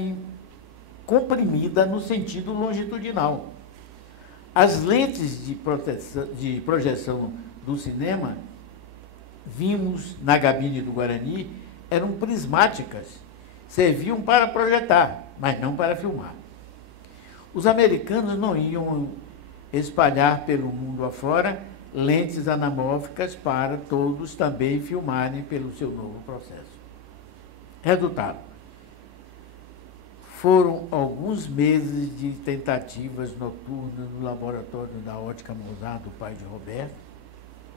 comprimida no sentido longitudinal. As lentes de projeção do cinema, vimos na cabine do Guarani, eram prismáticas, serviam para projetar, mas não para filmar. Os americanos não iam espalhar pelo mundo afora lentes anamórficas para todos também filmarem pelo seu novo processo. Resultado: foram alguns meses de tentativas noturnas no laboratório da Ótica Mozart, do pai de Roberto,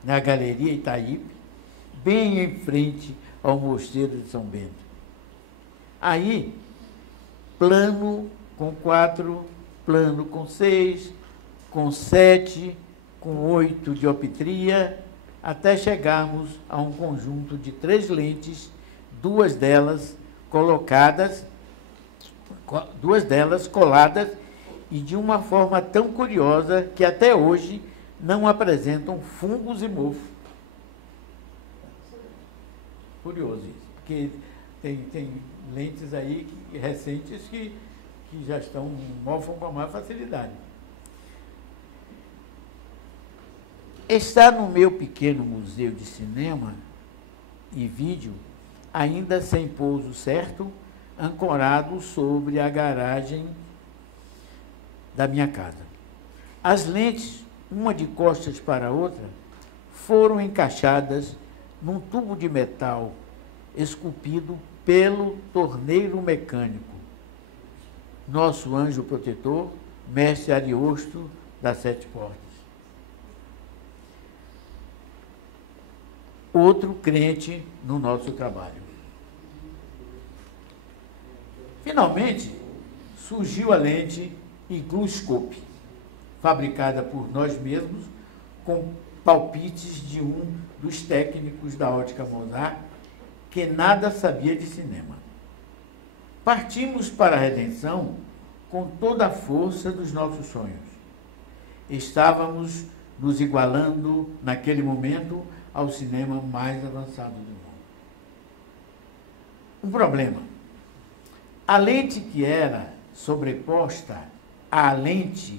na Galeria Itaípe, bem em frente ao Mosteiro de São Bento. Aí, plano com 4, plano com 6, com 7, com 8 dioptria, até chegarmos a um conjunto de 3 lentes, duas delas coladas e de uma forma tão curiosa que até hoje não apresentam fungos e mofo. Curioso isso, porque tem lentes aí recentes que já mofam com maior facilidade. Está no meu pequeno museu de cinema e vídeo, ainda sem pouso certo, ancorado sobre a garagem da minha casa. As lentes, uma de costas para a outra, foram encaixadas num tubo de metal esculpido pelo torneiro mecânico, nosso anjo protetor, mestre Ariosto das 7 Portas. Outro crente no nosso trabalho. Finalmente, surgiu a lente Igluscope, fabricada por nós mesmos, com palpites de um dos técnicos da Ótica Mozart, que nada sabia de cinema. Partimos para a Redenção com toda a força dos nossos sonhos. Estávamos nos igualando, naquele momento, ao cinema mais avançado do mundo. Um problema: a lente que era sobreposta à lente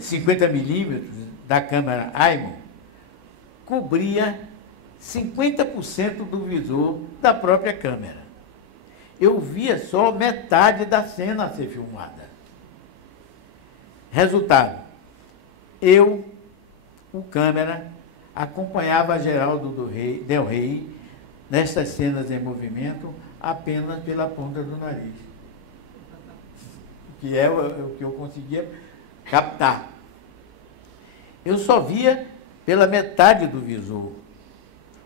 50 milímetros da câmera Aimon cobria 50% do visor da própria câmera. Eu via só metade da cena a ser filmada. Resultado: eu, o câmera, acompanhava Geraldo Del Rey nestas cenas em movimento apenas pela ponta do nariz, que é o que eu conseguia captar. Eu só via pela metade do visor,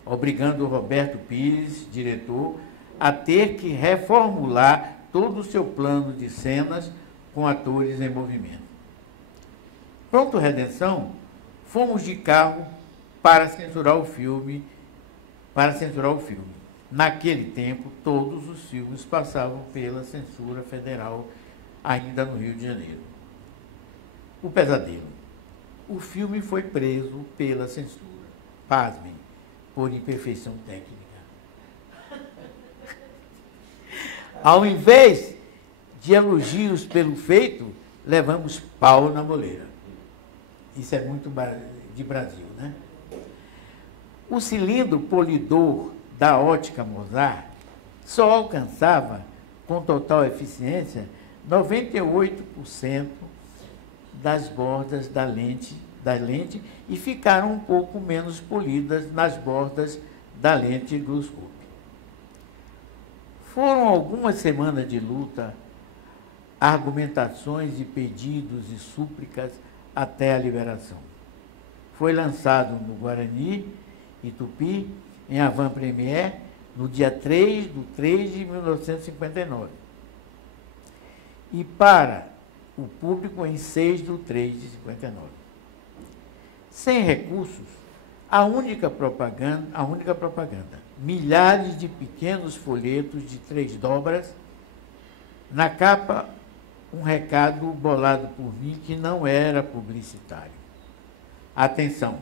obrigando o Roberto Pires, diretor, a ter que reformular todo o seu plano de cenas com atores em movimento. Pronto, Redenção, fomos de carro para censurar o filme. Naquele tempo, todos os filmes passavam pela censura federal ainda no Rio de Janeiro. O Pesadelo. O filme foi preso pela censura. Pasmem, por imperfeição técnica. Ao invés de elogios pelo feito, levamos pau na moleira. Isso é muito de Brasil, né? O cilindro polidor da ótica Mozart só alcançava, com total eficiência, 98% das bordas da lente e ficaram um pouco menos polidas nas bordas da lente giroscópio. Foram algumas semanas de luta, argumentações e pedidos e súplicas até a liberação. Foi lançado no Guarani e Tupi, em avant-première, no dia 3/3 de 1959. E para o público em 6/3 de 59. Sem recursos, a única propaganda, milhares de pequenos folhetos de 3 dobras, na capa um recado bolado por mim que não era publicitário. Atenção,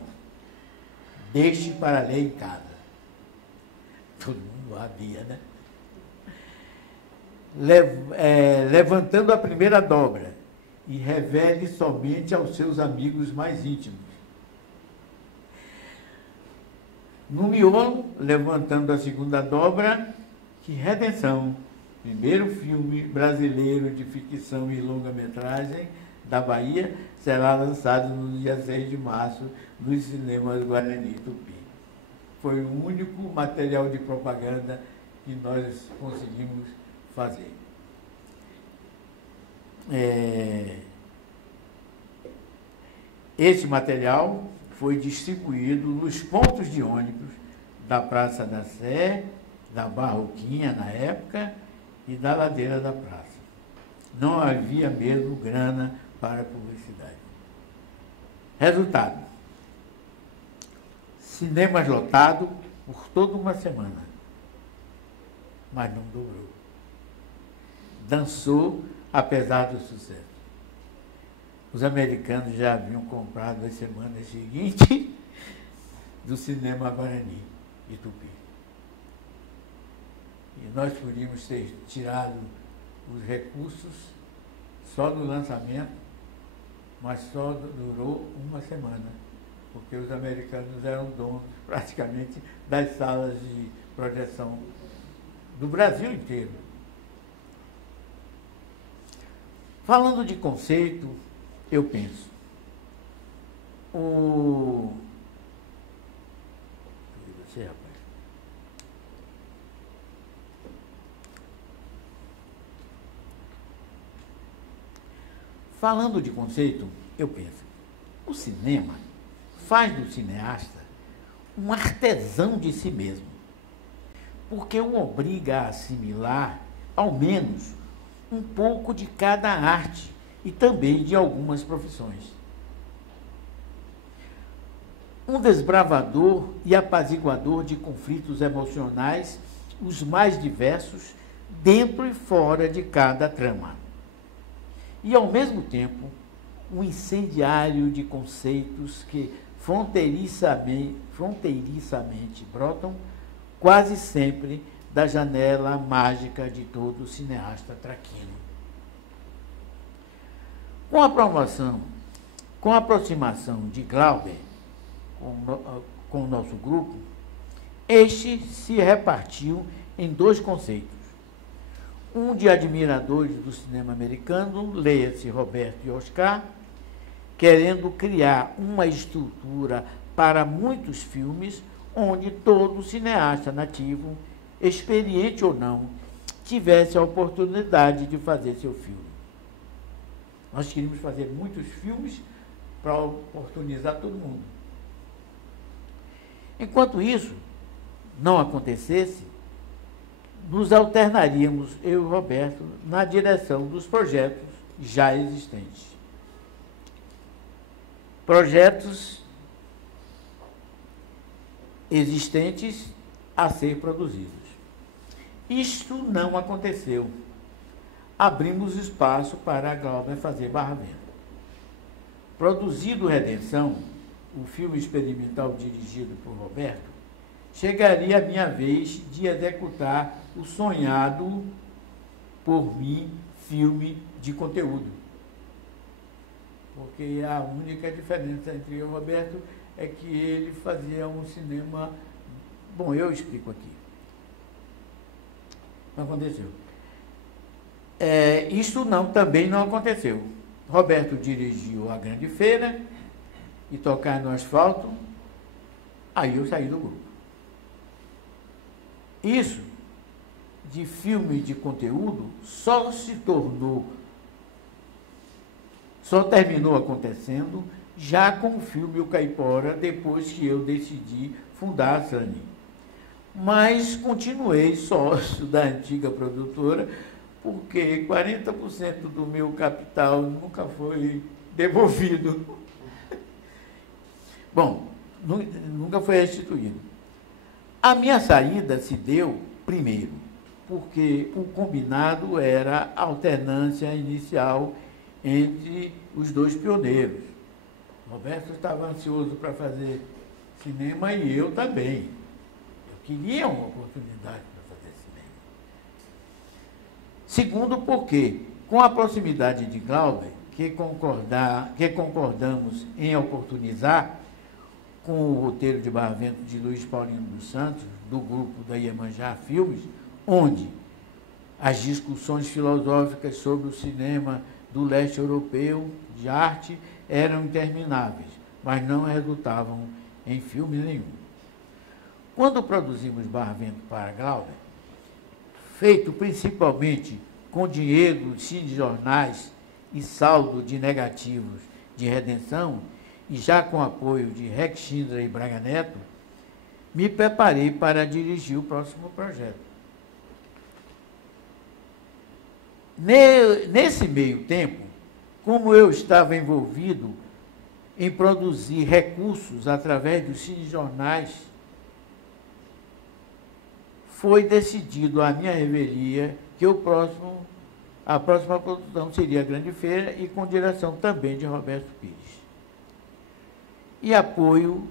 deixe para ler em casa. Todo mundo havia, né? Levantando a primeira dobra e revele somente aos seus amigos mais íntimos. No miolo, levantando a segunda dobra, que Redenção, primeiro filme brasileiro de ficção e longa-metragem da Bahia, será lançado no dia 6 de março nos cinemas Guarani e Tupi. Foi o único material de propaganda que nós conseguimos fazer. Esse material foi distribuído nos pontos de ônibus da Praça da Sé, da Barroquinha na época e da Ladeira da Praça. Não havia mesmo grana para publicidade. Resultado: cinemas lotados por toda uma semana, mas não dobrou. Dançou apesar do sucesso. Os americanos já haviam comprado as semanas seguintes do cinema Guarani e Tupi. E nós podíamos ter tirado os recursos só no lançamento, mas só durou uma semana, porque os americanos eram donos praticamente das salas de projeção do Brasil inteiro. Falando de conceito, eu penso, você, rapaz. Falando de conceito, eu penso, o cinema faz do cineasta um artesão de si mesmo, porque o obriga a assimilar, ao menos, um pouco de cada arte e também de algumas profissões. Um desbravador e apaziguador de conflitos emocionais, os mais diversos, dentro e fora de cada trama. E, ao mesmo tempo, um incendiário de conceitos que fronteiriçamente brotam quase sempre da janela mágica de todo cineasta traquino. Com a aproximação de Glauber com o nosso grupo, este se repartiu em 2 conceitos. Um de admiradores do cinema americano, leia-se Roberto e Oscar, querendo criar uma estrutura para muitos filmes onde todo cineasta nativo, experiente ou não, tivesse a oportunidade de fazer seu filme. Nós queríamos fazer muitos filmes para oportunizar todo mundo. Enquanto isso não acontecesse, nos alternaríamos, eu e o Roberto, na direção dos projetos já existentes. Projetos existentes a ser produzidos. Isto não aconteceu. abrimos espaço para a Glauber fazer Barra Vento. Produzido Redenção, o filme experimental dirigido por Roberto, chegaria a minha vez de executar o sonhado por mim filme de conteúdo. Porque a única diferença entre eu e o Roberto é que ele fazia um cinema... Bom, eu explico aqui. Não aconteceu. Isso também não aconteceu. Roberto dirigiu A Grande Feira e Tocar no Asfalto, aí eu saí do grupo. Isso de filme de conteúdo só terminou acontecendo já com o filme O Caipora, depois que eu decidi fundar a Sani. Mas continuei sócio da antiga produtora, porque 40% do meu capital nunca foi devolvido. Bom, nunca foi restituído. A minha saída se deu, primeiro, porque o combinado era a alternância inicial entre os dois pioneiros. Roberto estava ansioso para fazer cinema e eu também. Eu queria uma oportunidade para fazer cinema. Segundo, porque, com a proximidade de Glauber, que concordamos em oportunizar, com o roteiro de Barra Vento de Luiz Paulino dos Santos, do grupo da Iemanjá Filmes, onde as discussões filosóficas sobre o cinema do leste europeu de arte eram intermináveis, mas não resultavam em filme nenhum. Quando produzimos Barra Vento para Glauber, feito principalmente com dinheiro de cinejornais e saldo de negativos de redenção, e já com apoio de Rex Schindler e Braga Neto, me preparei para dirigir o próximo projeto. Nesse meio tempo, como eu estava envolvido em produzir recursos através dos cinejornais, foi decidido à minha revelia que a próxima produção seria a Grande Feira e com direção também de Roberto Pires. E apoio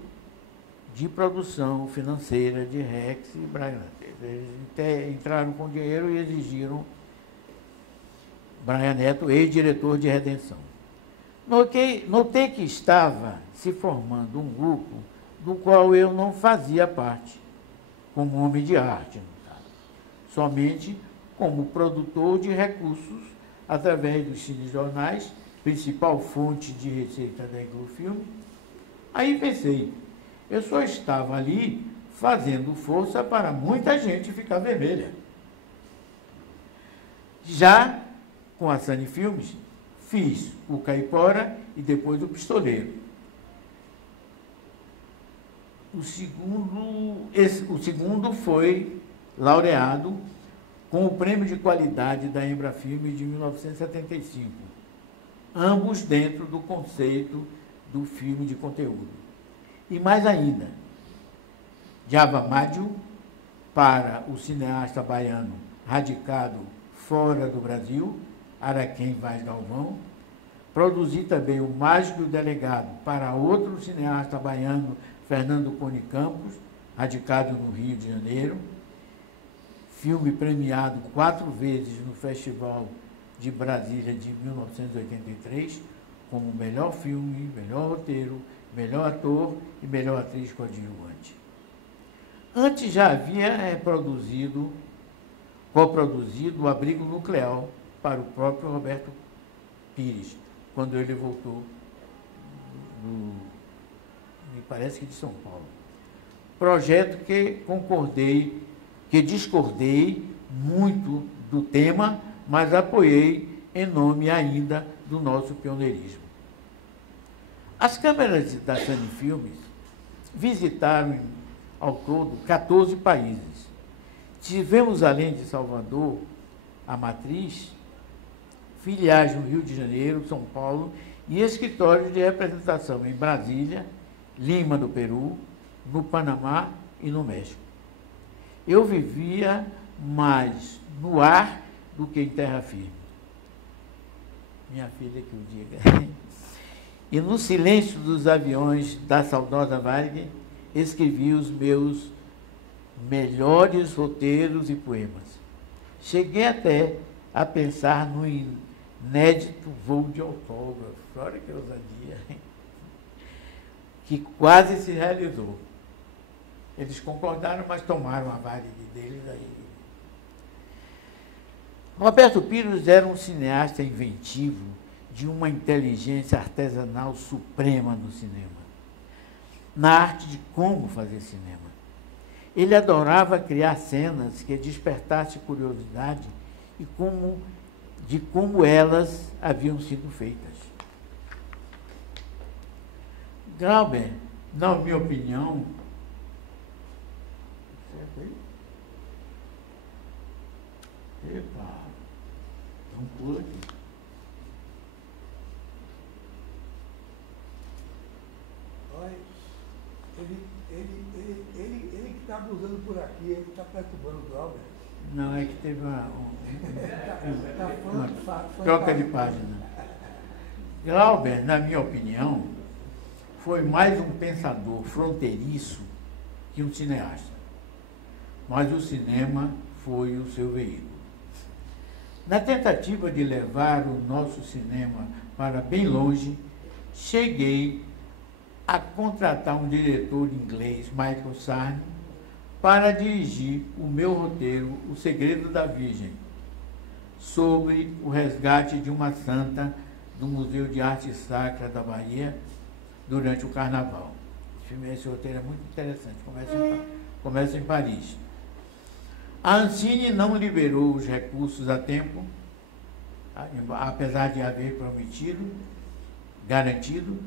de produção financeira de Rex e Braga Neto. Eles entraram com dinheiro e exigiram Braga Neto, ex-diretor de Redenção. Notei que estava se formando um grupo do qual eu não fazia parte, como homem de arte, no caso, somente como produtor de recursos através dos cinejornais, principal fonte de receita da Iglufilme. Aí pensei, eu só estava ali fazendo força para muita gente ficar vermelha. Já com a Sani Filmes, fiz o Caipora e depois o Pistoleiro. O segundo foi laureado com o Prêmio de Qualidade da Embrafilme de 1975, ambos dentro do conceito do filme de conteúdo. E mais ainda, Java Mádio, para o cineasta baiano radicado fora do Brasil, Araquém Vaz Galvão. Produzi também o Mágico e o Delegado para outro cineasta baiano, Fernando Cone Campos, radicado no Rio de Janeiro. Filme premiado 4 vezes no Festival de Brasília de 1983, como melhor filme, melhor roteiro, melhor ator e melhor atriz coadjuvante. Antes já havia coproduzido o Abrigo Nuclear para o próprio Roberto Pires, quando ele voltou, me parece que de São Paulo. Projeto que discordei muito do tema, mas apoiei em nome ainda do nosso pioneirismo. As câmeras da Sani Filmes visitaram ao todo 14 países. Tivemos, além de Salvador, a matriz, filiais no Rio de Janeiro, São Paulo e escritórios de representação em Brasília, Lima, do Peru, no Panamá e no México. Eu vivia mais no ar do que em terra firme. minha filha que o diga. E no silêncio dos aviões da saudosa Varig, escrevi os meus melhores roteiros e poemas. Cheguei até a pensar no inédito voo de autógrafo, olha que ousadia, que quase se realizou. Eles concordaram, mas tomaram a Varig deles aí. Roberto Pires era um cineasta inventivo, de uma inteligência artesanal suprema no cinema, na arte de como fazer cinema. Ele adorava criar cenas que despertassem curiosidade e de como elas haviam sido feitas. Glauber, na minha opinião, epa, não pula aqui. Ele que está abusando por aqui, ele está perturbando o Glauber. Não, é que teve uma troca de página. Glauber, na minha opinião, foi mais um pensador fronteiriço que um cineasta. Mas o cinema foi o seu veículo. Na tentativa de levar o nosso cinema para bem longe, cheguei a contratar um diretor inglês, Michael Sarne, para dirigir o meu roteiro O Segredo da Virgem, sobre o resgate de uma santa do Museu de Arte Sacra da Bahia durante o Carnaval. Esse roteiro é muito interessante, começa em Paris. A Ancine não liberou os recursos a tempo, apesar de haver prometido, garantido,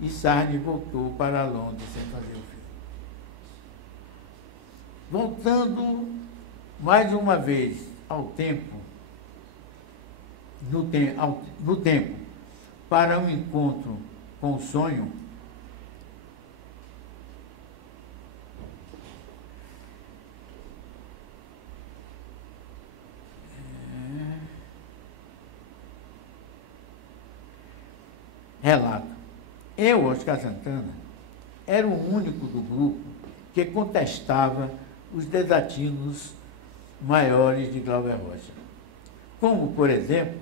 e Sarne voltou para Londres sem fazer o filme. Voltando mais uma vez ao tempo, no tempo, para um encontro com o sonho, relato. Eu, Oscar Santana, era o único do grupo que contestava os desatinos maiores de Glauber Rocha. Como, por exemplo,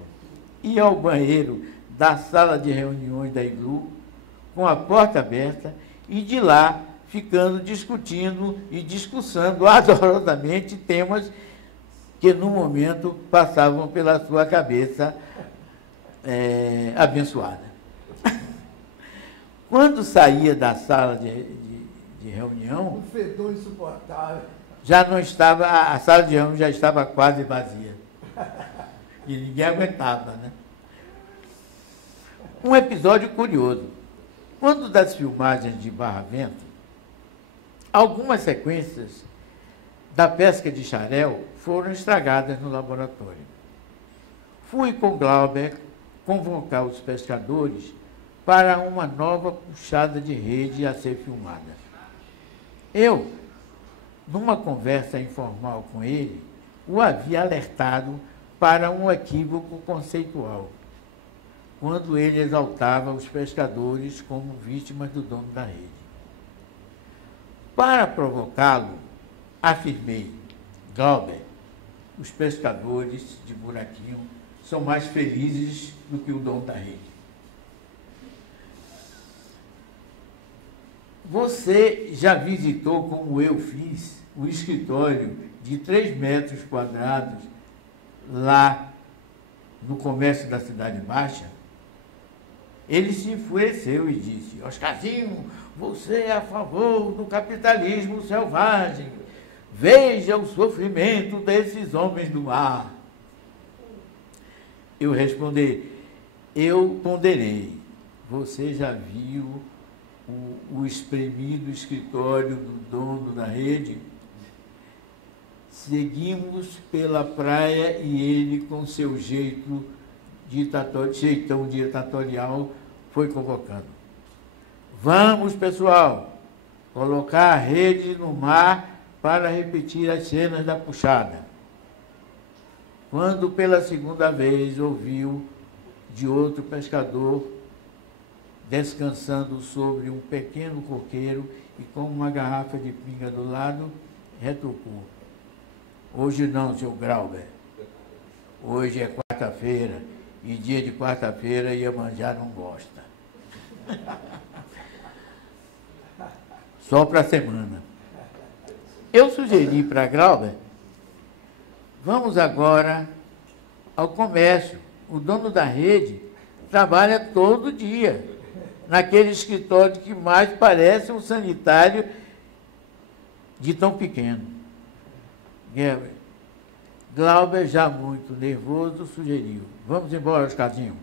ir ao banheiro da sala de reuniões da Iglu, com a porta aberta, e de lá ficando discutindo e discussando ardorosamente temas que, no momento, passavam pela sua cabeça abençoada. Quando saía da sala de reunião, um fedor insuportável. Já não estava, a sala de reunião já estava quase vazia. E ninguém aguentava, né? Um episódio curioso. Quando das filmagens de Barravento, algumas sequências da pesca de xarel foram estragadas no laboratório. Fui com Glauber convocar os pescadores para uma nova puxada de rede a ser filmada. Eu, numa conversa informal com ele, o havia alertado para um equívoco conceitual, quando ele exaltava os pescadores como vítimas do dono da rede. Para provocá-lo, afirmei: Glauber, os pescadores de buraquinho são mais felizes do que o dono da rede. Você já visitou, como eu fiz, o escritório de 3 metros quadrados lá no comércio da Cidade Baixa? Ele se enfureceu e disse: Oscarzinho, você é a favor do capitalismo selvagem. Veja o sofrimento desses homens do mar. Eu respondi: eu ponderei. Você já viu o espremido escritório do dono da rede? Seguimos pela praia e ele, com seu jeitão ditatorial, foi convocando: vamos, pessoal, colocar a rede no mar para repetir as cenas da puxada. Quando pela segunda vez ouviu de outro pescador descansando sobre um pequeno coqueiro e com uma garrafa de pinga do lado, retrucou: hoje não, seu Grauber. Hoje é quarta-feira e dia de quarta-feira Iemanjá não gosta. Só para a semana. Eu sugeri para Grauber: vamos agora ao comércio. O dono da rede trabalha todo dia, naquele escritório que mais parece um sanitário de tão pequeno. Glauber, já muito nervoso, sugeriu: vamos embora, Oscarzinho.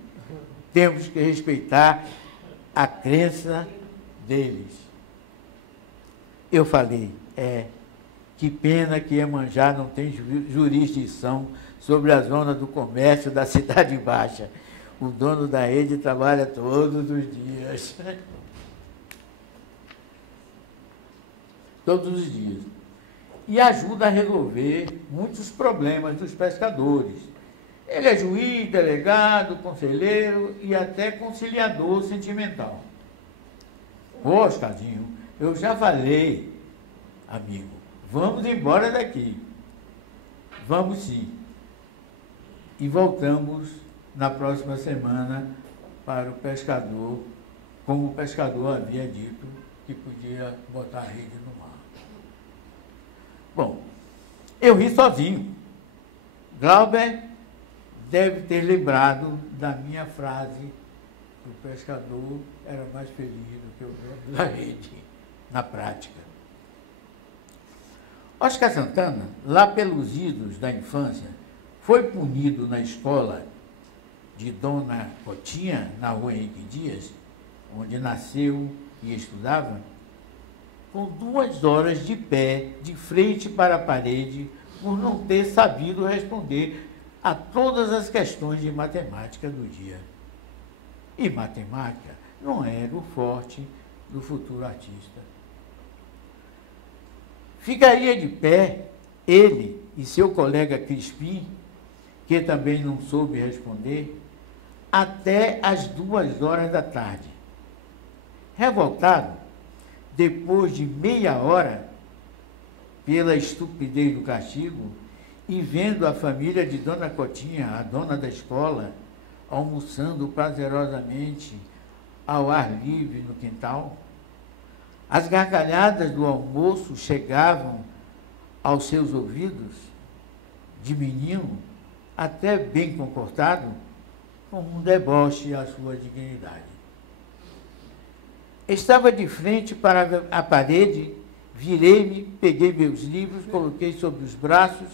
Temos que respeitar a crença deles. Eu falei: que pena que Iemanjá não tem jurisdição sobre a zona do comércio da Cidade Baixa. O dono da rede trabalha todos os dias. Todos os dias. E ajuda a resolver muitos problemas dos pescadores. Ele é juiz, delegado, conselheiro e até conciliador sentimental. Ô, Oscarzinho, eu já falei, amigo, vamos embora daqui. Vamos sim. E voltamos na próxima semana para o pescador, como o pescador havia dito que podia botar a rede no mar. Bom, eu ri sozinho. Glauber deve ter lembrado da minha frase que o pescador era mais feliz do que o dono da rede, na prática. Oscar Santana, lá pelos idos da infância, foi punido na escola de Dona Cotinha, na rua Henrique Dias, onde nasceu e estudava, com 2 horas de pé, de frente para a parede, por não ter sabido responder a todas as questões de matemática do dia. E matemática não era o forte do futuro artista. Ficaria de pé ele e seu colega Crispim, que também não soube responder, até as 2 horas da tarde. Revoltado, depois de meia hora, pela estupidez do castigo, e vendo a família de Dona Cotinha, a dona da escola, almoçando prazerosamente ao ar livre no quintal, as gargalhadas do almoço chegavam aos seus ouvidos, de menino, até bem comportado, como um deboche à sua dignidade. Estava de frente para a parede, virei-me, peguei meus livros, coloquei sobre os braços,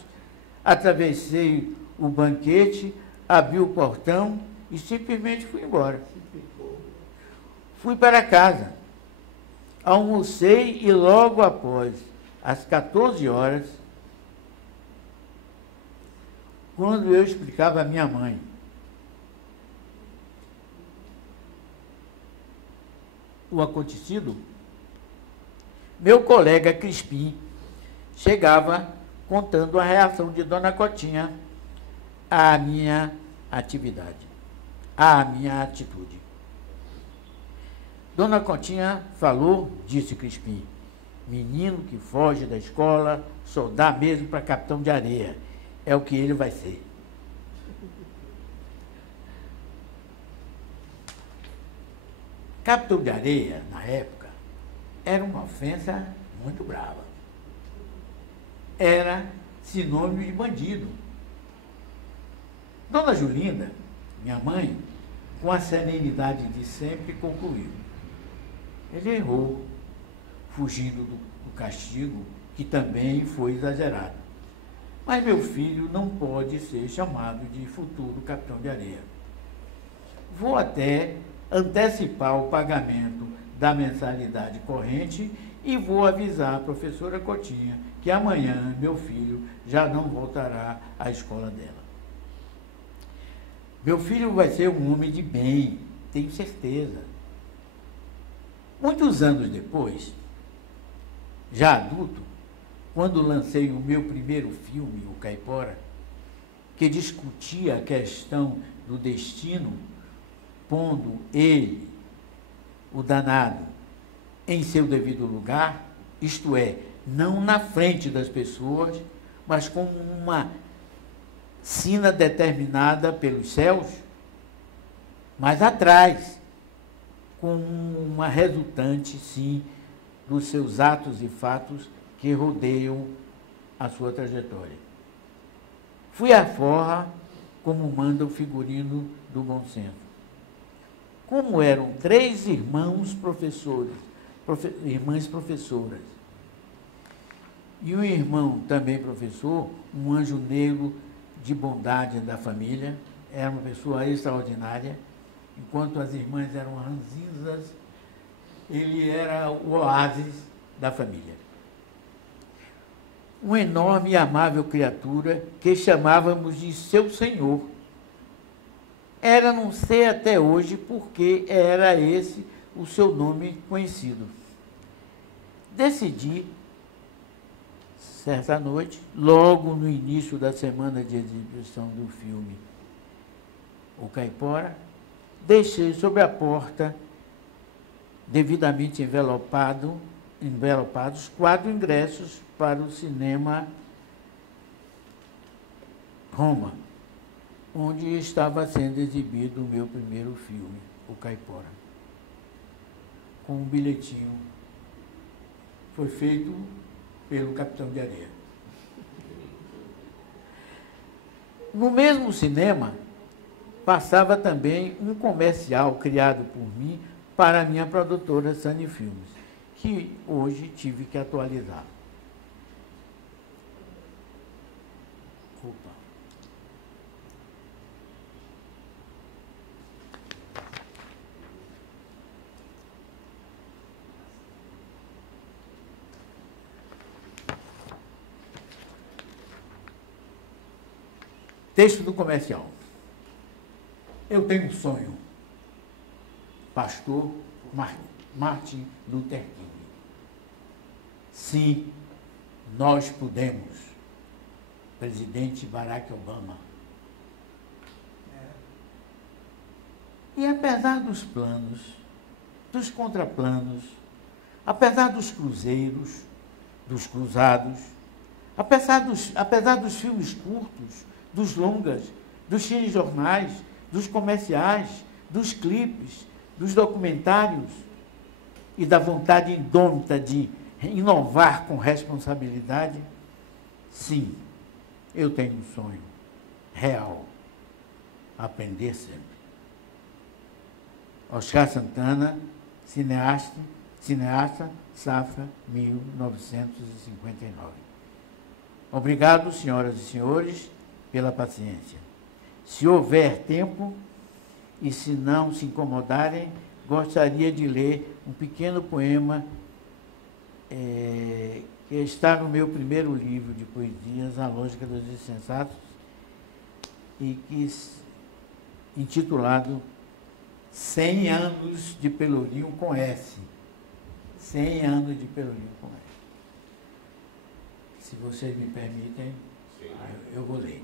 atravessei o banquete, abri o portão e simplesmente fui embora. Fui para casa, almocei e logo após, às 14 horas, quando eu explicava à minha mãe o acontecido, meu colega Crispim chegava contando a reação de Dona Cotinha à minha atividade, à minha atitude. Dona Cotinha falou, disse Crispim: menino que foge da escola só dá mesmo para capitão de areia. É o que ele vai ser. Capitão de areia, na época, era uma ofensa muito brava. Era sinônimo de bandido. Dona Julinda, minha mãe, com a serenidade de sempre, concluiu: ele errou, fugindo do castigo, que também foi exagerado. Mas meu filho não pode ser chamado de futuro capitão de areia. Vou até antecipar o pagamento da mensalidade corrente e vou avisar a professora Cotinha que amanhã meu filho já não voltará à escola dela. Meu filho vai ser um homem de bem, tenho certeza. Muitos anos depois, já adulto, quando lancei o meu primeiro filme, O Caipora, que discutia a questão do destino, pondo ele, o danado, em seu devido lugar, isto é, não na frente das pessoas, mas como uma sina determinada pelos céus, mas atrás, como uma resultante, sim, dos seus atos e fatos que rodeiam a sua trajetória. Fui à forra, como manda o figurino do bom senso. Como eram 3 irmãos professores, irmãs professoras, e um irmão também professor, um anjo negro de bondade da família, era uma pessoa extraordinária, enquanto as irmãs eram ranzinzas, ele era o oásis da família. Uma enorme e amável criatura que chamávamos de seu senhor. Era, não sei até hoje, porque era esse o seu nome conhecido. Decidi, certa noite, logo no início da semana de exibição do filme O Caipora, deixei sobre a porta, devidamente envelopados, 4 ingressos para o cinema Roma, onde estava sendo exibido o meu primeiro filme, O Caipora, com um bilhetinho. Foi feito pelo Capitão de Areia. No mesmo cinema, passava também um comercial criado por mim para a minha produtora Sunny Filmes, que hoje tive que atualizar. Opa. Texto do comercial. Eu tenho um sonho. Pastor Martin Luther King. Sim, nós podemos. Presidente Barack Obama. E apesar dos planos, dos contraplanos, apesar dos cruzeiros, dos cruzados, apesar dos filmes curtos, dos longas, dos telejornais, dos comerciais, dos clipes, dos documentários e da vontade indômita de inovar com responsabilidade, sim, eu tenho um sonho real, aprender sempre. Oscar Santana, cineasta, Safra, 1959. Obrigado, senhoras e senhores, pela paciência. Se houver tempo, e se não se incomodarem, gostaria de ler um pequeno poema que está no meu primeiro livro de poesias, A Lógica dos Insensatos, e que intitulado 100 anos de Pelourinho com S. 100 anos de Pelourinho com S. Se vocês me permitem, eu vou ler.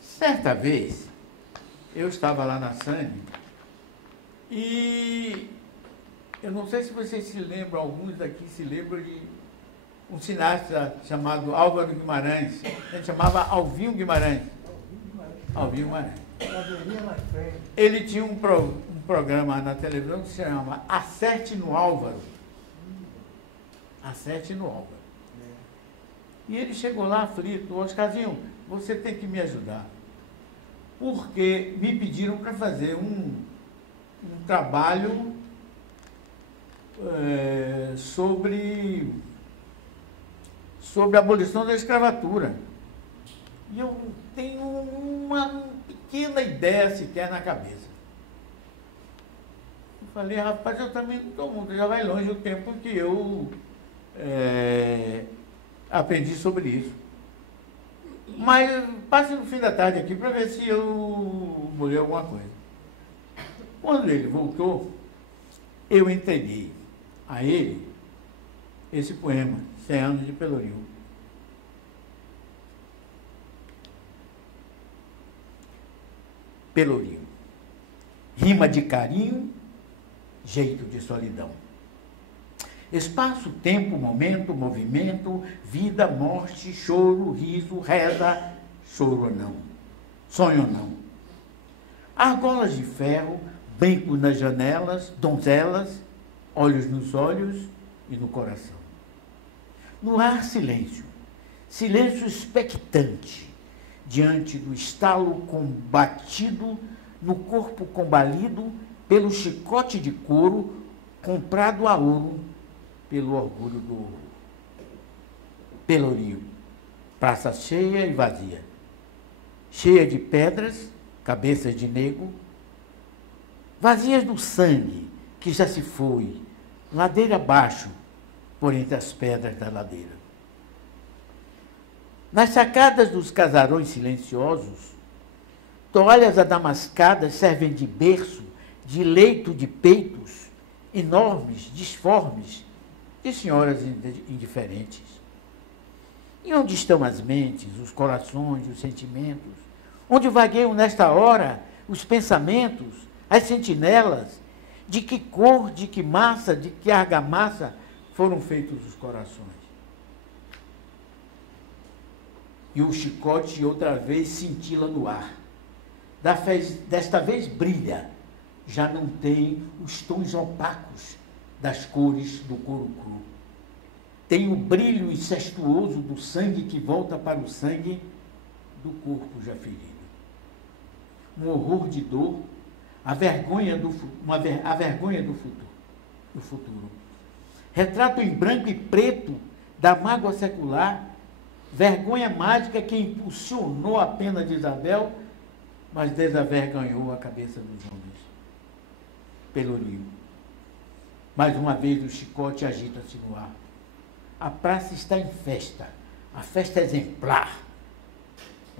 Certa vez, eu estava lá na Sunny e eu não sei se vocês se lembram, alguns daqui se lembram de um cineasta chamado Álvaro Guimarães. Ele chamava Alvinho Guimarães. Alvinho Guimarães. Ele tinha um programa na televisão que se chamava Acerte no Álvaro. Acerte no Álvaro. E ele chegou lá aflito: Oscarzinho, você tem que me ajudar, porque me pediram para fazer um trabalho sobre a abolição da escravatura. E eu tenho uma pequena ideia sequer na cabeça. Eu falei: rapaz, eu também não estou muito, já vai longe o tempo que eu aprendi sobre isso. Mas passe no fim da tarde aqui para ver se eu vou ler alguma coisa. Quando ele voltou, eu entreguei a ele esse poema, 100 anos de Pelourinho. Pelourinho. rima de carinho, jeito de solidão. Espaço, tempo, momento, movimento, vida, morte, choro, riso, reza, choro ou não, sonho ou não. Argolas de ferro, bancos nas janelas, donzelas, olhos nos olhos e no coração. No ar, silêncio, silêncio expectante, diante do estalo combatido, no corpo combalido pelo chicote de couro, comprado a ouro, pelo orgulho do ouro. Pelourinho, praça cheia e vazia, cheia de pedras, cabeças de nego, vazias do sangue que já se foi, ladeira abaixo, por entre as pedras da ladeira. Nas sacadas dos casarões silenciosos, toalhas adamascadas servem de berço, de leito de peitos, enormes, disformes, de senhoras indiferentes. E onde estão as mentes, os corações, os sentimentos? Onde vagueiam nesta hora os pensamentos, as sentinelas? De que cor, de que massa, de que argamassa foram feitos os corações? E o chicote outra vez cintila no ar. Desta vez brilha, já não tem os tons opacos das cores do couro cru. Tem o brilho incestuoso do sangue que volta para o sangue do corpo já ferido. Um horror de dor, a vergonha do futuro. Retrato em branco e preto da mágoa secular, vergonha mágica que impulsionou a pena de Isabel, mas desavergonhou a cabeça dos homens. Pelourinho. Mais uma vez o chicote agita-se no ar. A praça está em festa, a festa exemplar.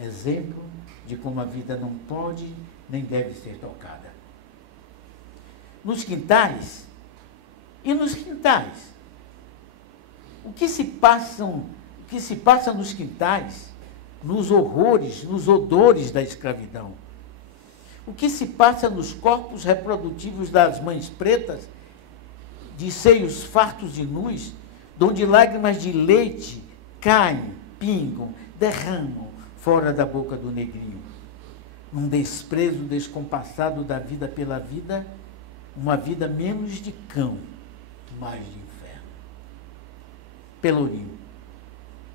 Exemplo de como a vida não pode nem deve ser tocada. Nos quintais, o que se passa nos quintais, nos horrores, nos odores da escravidão? O que se passa nos corpos reprodutivos das mães pretas, de seios fartos e nus, donde lágrimas de leite caem, pingam, derramam fora da boca do negrinho? Num desprezo descompassado da vida pela vida, uma vida menos de cão, mais de inferno. Pelourinho,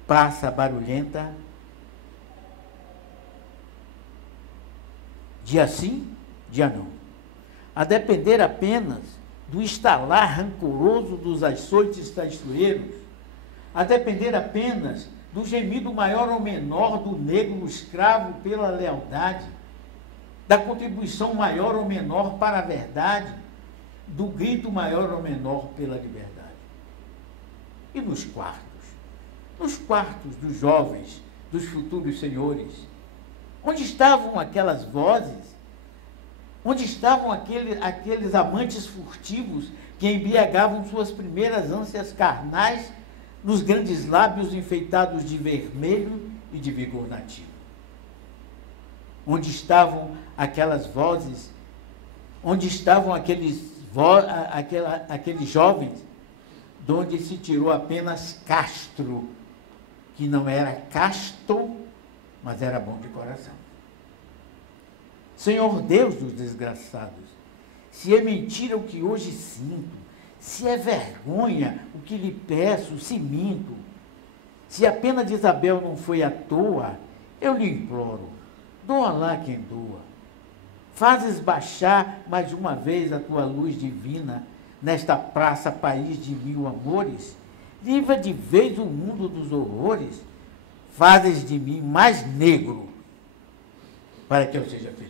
praça barulhenta, dia sim, dia não. A depender apenas do estalar rancoroso dos açoites traiçoeiros, a depender apenas do gemido maior ou menor do negro escravo pela lealdade, da contribuição maior ou menor para a verdade, do grito maior ou menor pela liberdade. E nos quartos? Nos quartos dos jovens, dos futuros senhores, onde estavam aquelas vozes? Onde estavam aqueles amantes furtivos que embriagavam suas primeiras ânsias carnais nos grandes lábios enfeitados de vermelho e de vigor nativo? Onde estavam aquelas vozes? Onde estavam aqueles jovens de onde se tirou apenas Castro, que não era casto, mas era bom de coração? Senhor Deus dos desgraçados, se é mentira o que hoje sinto, se é vergonha o que lhe peço, se minto, se a pena de Isabel não foi à toa, eu lhe imploro, doa lá quem doa. Fazes baixar mais uma vez a tua luz divina nesta praça, país de mil amores, livra de vez o mundo dos horrores, fazes de mim mais negro, para que eu seja feliz.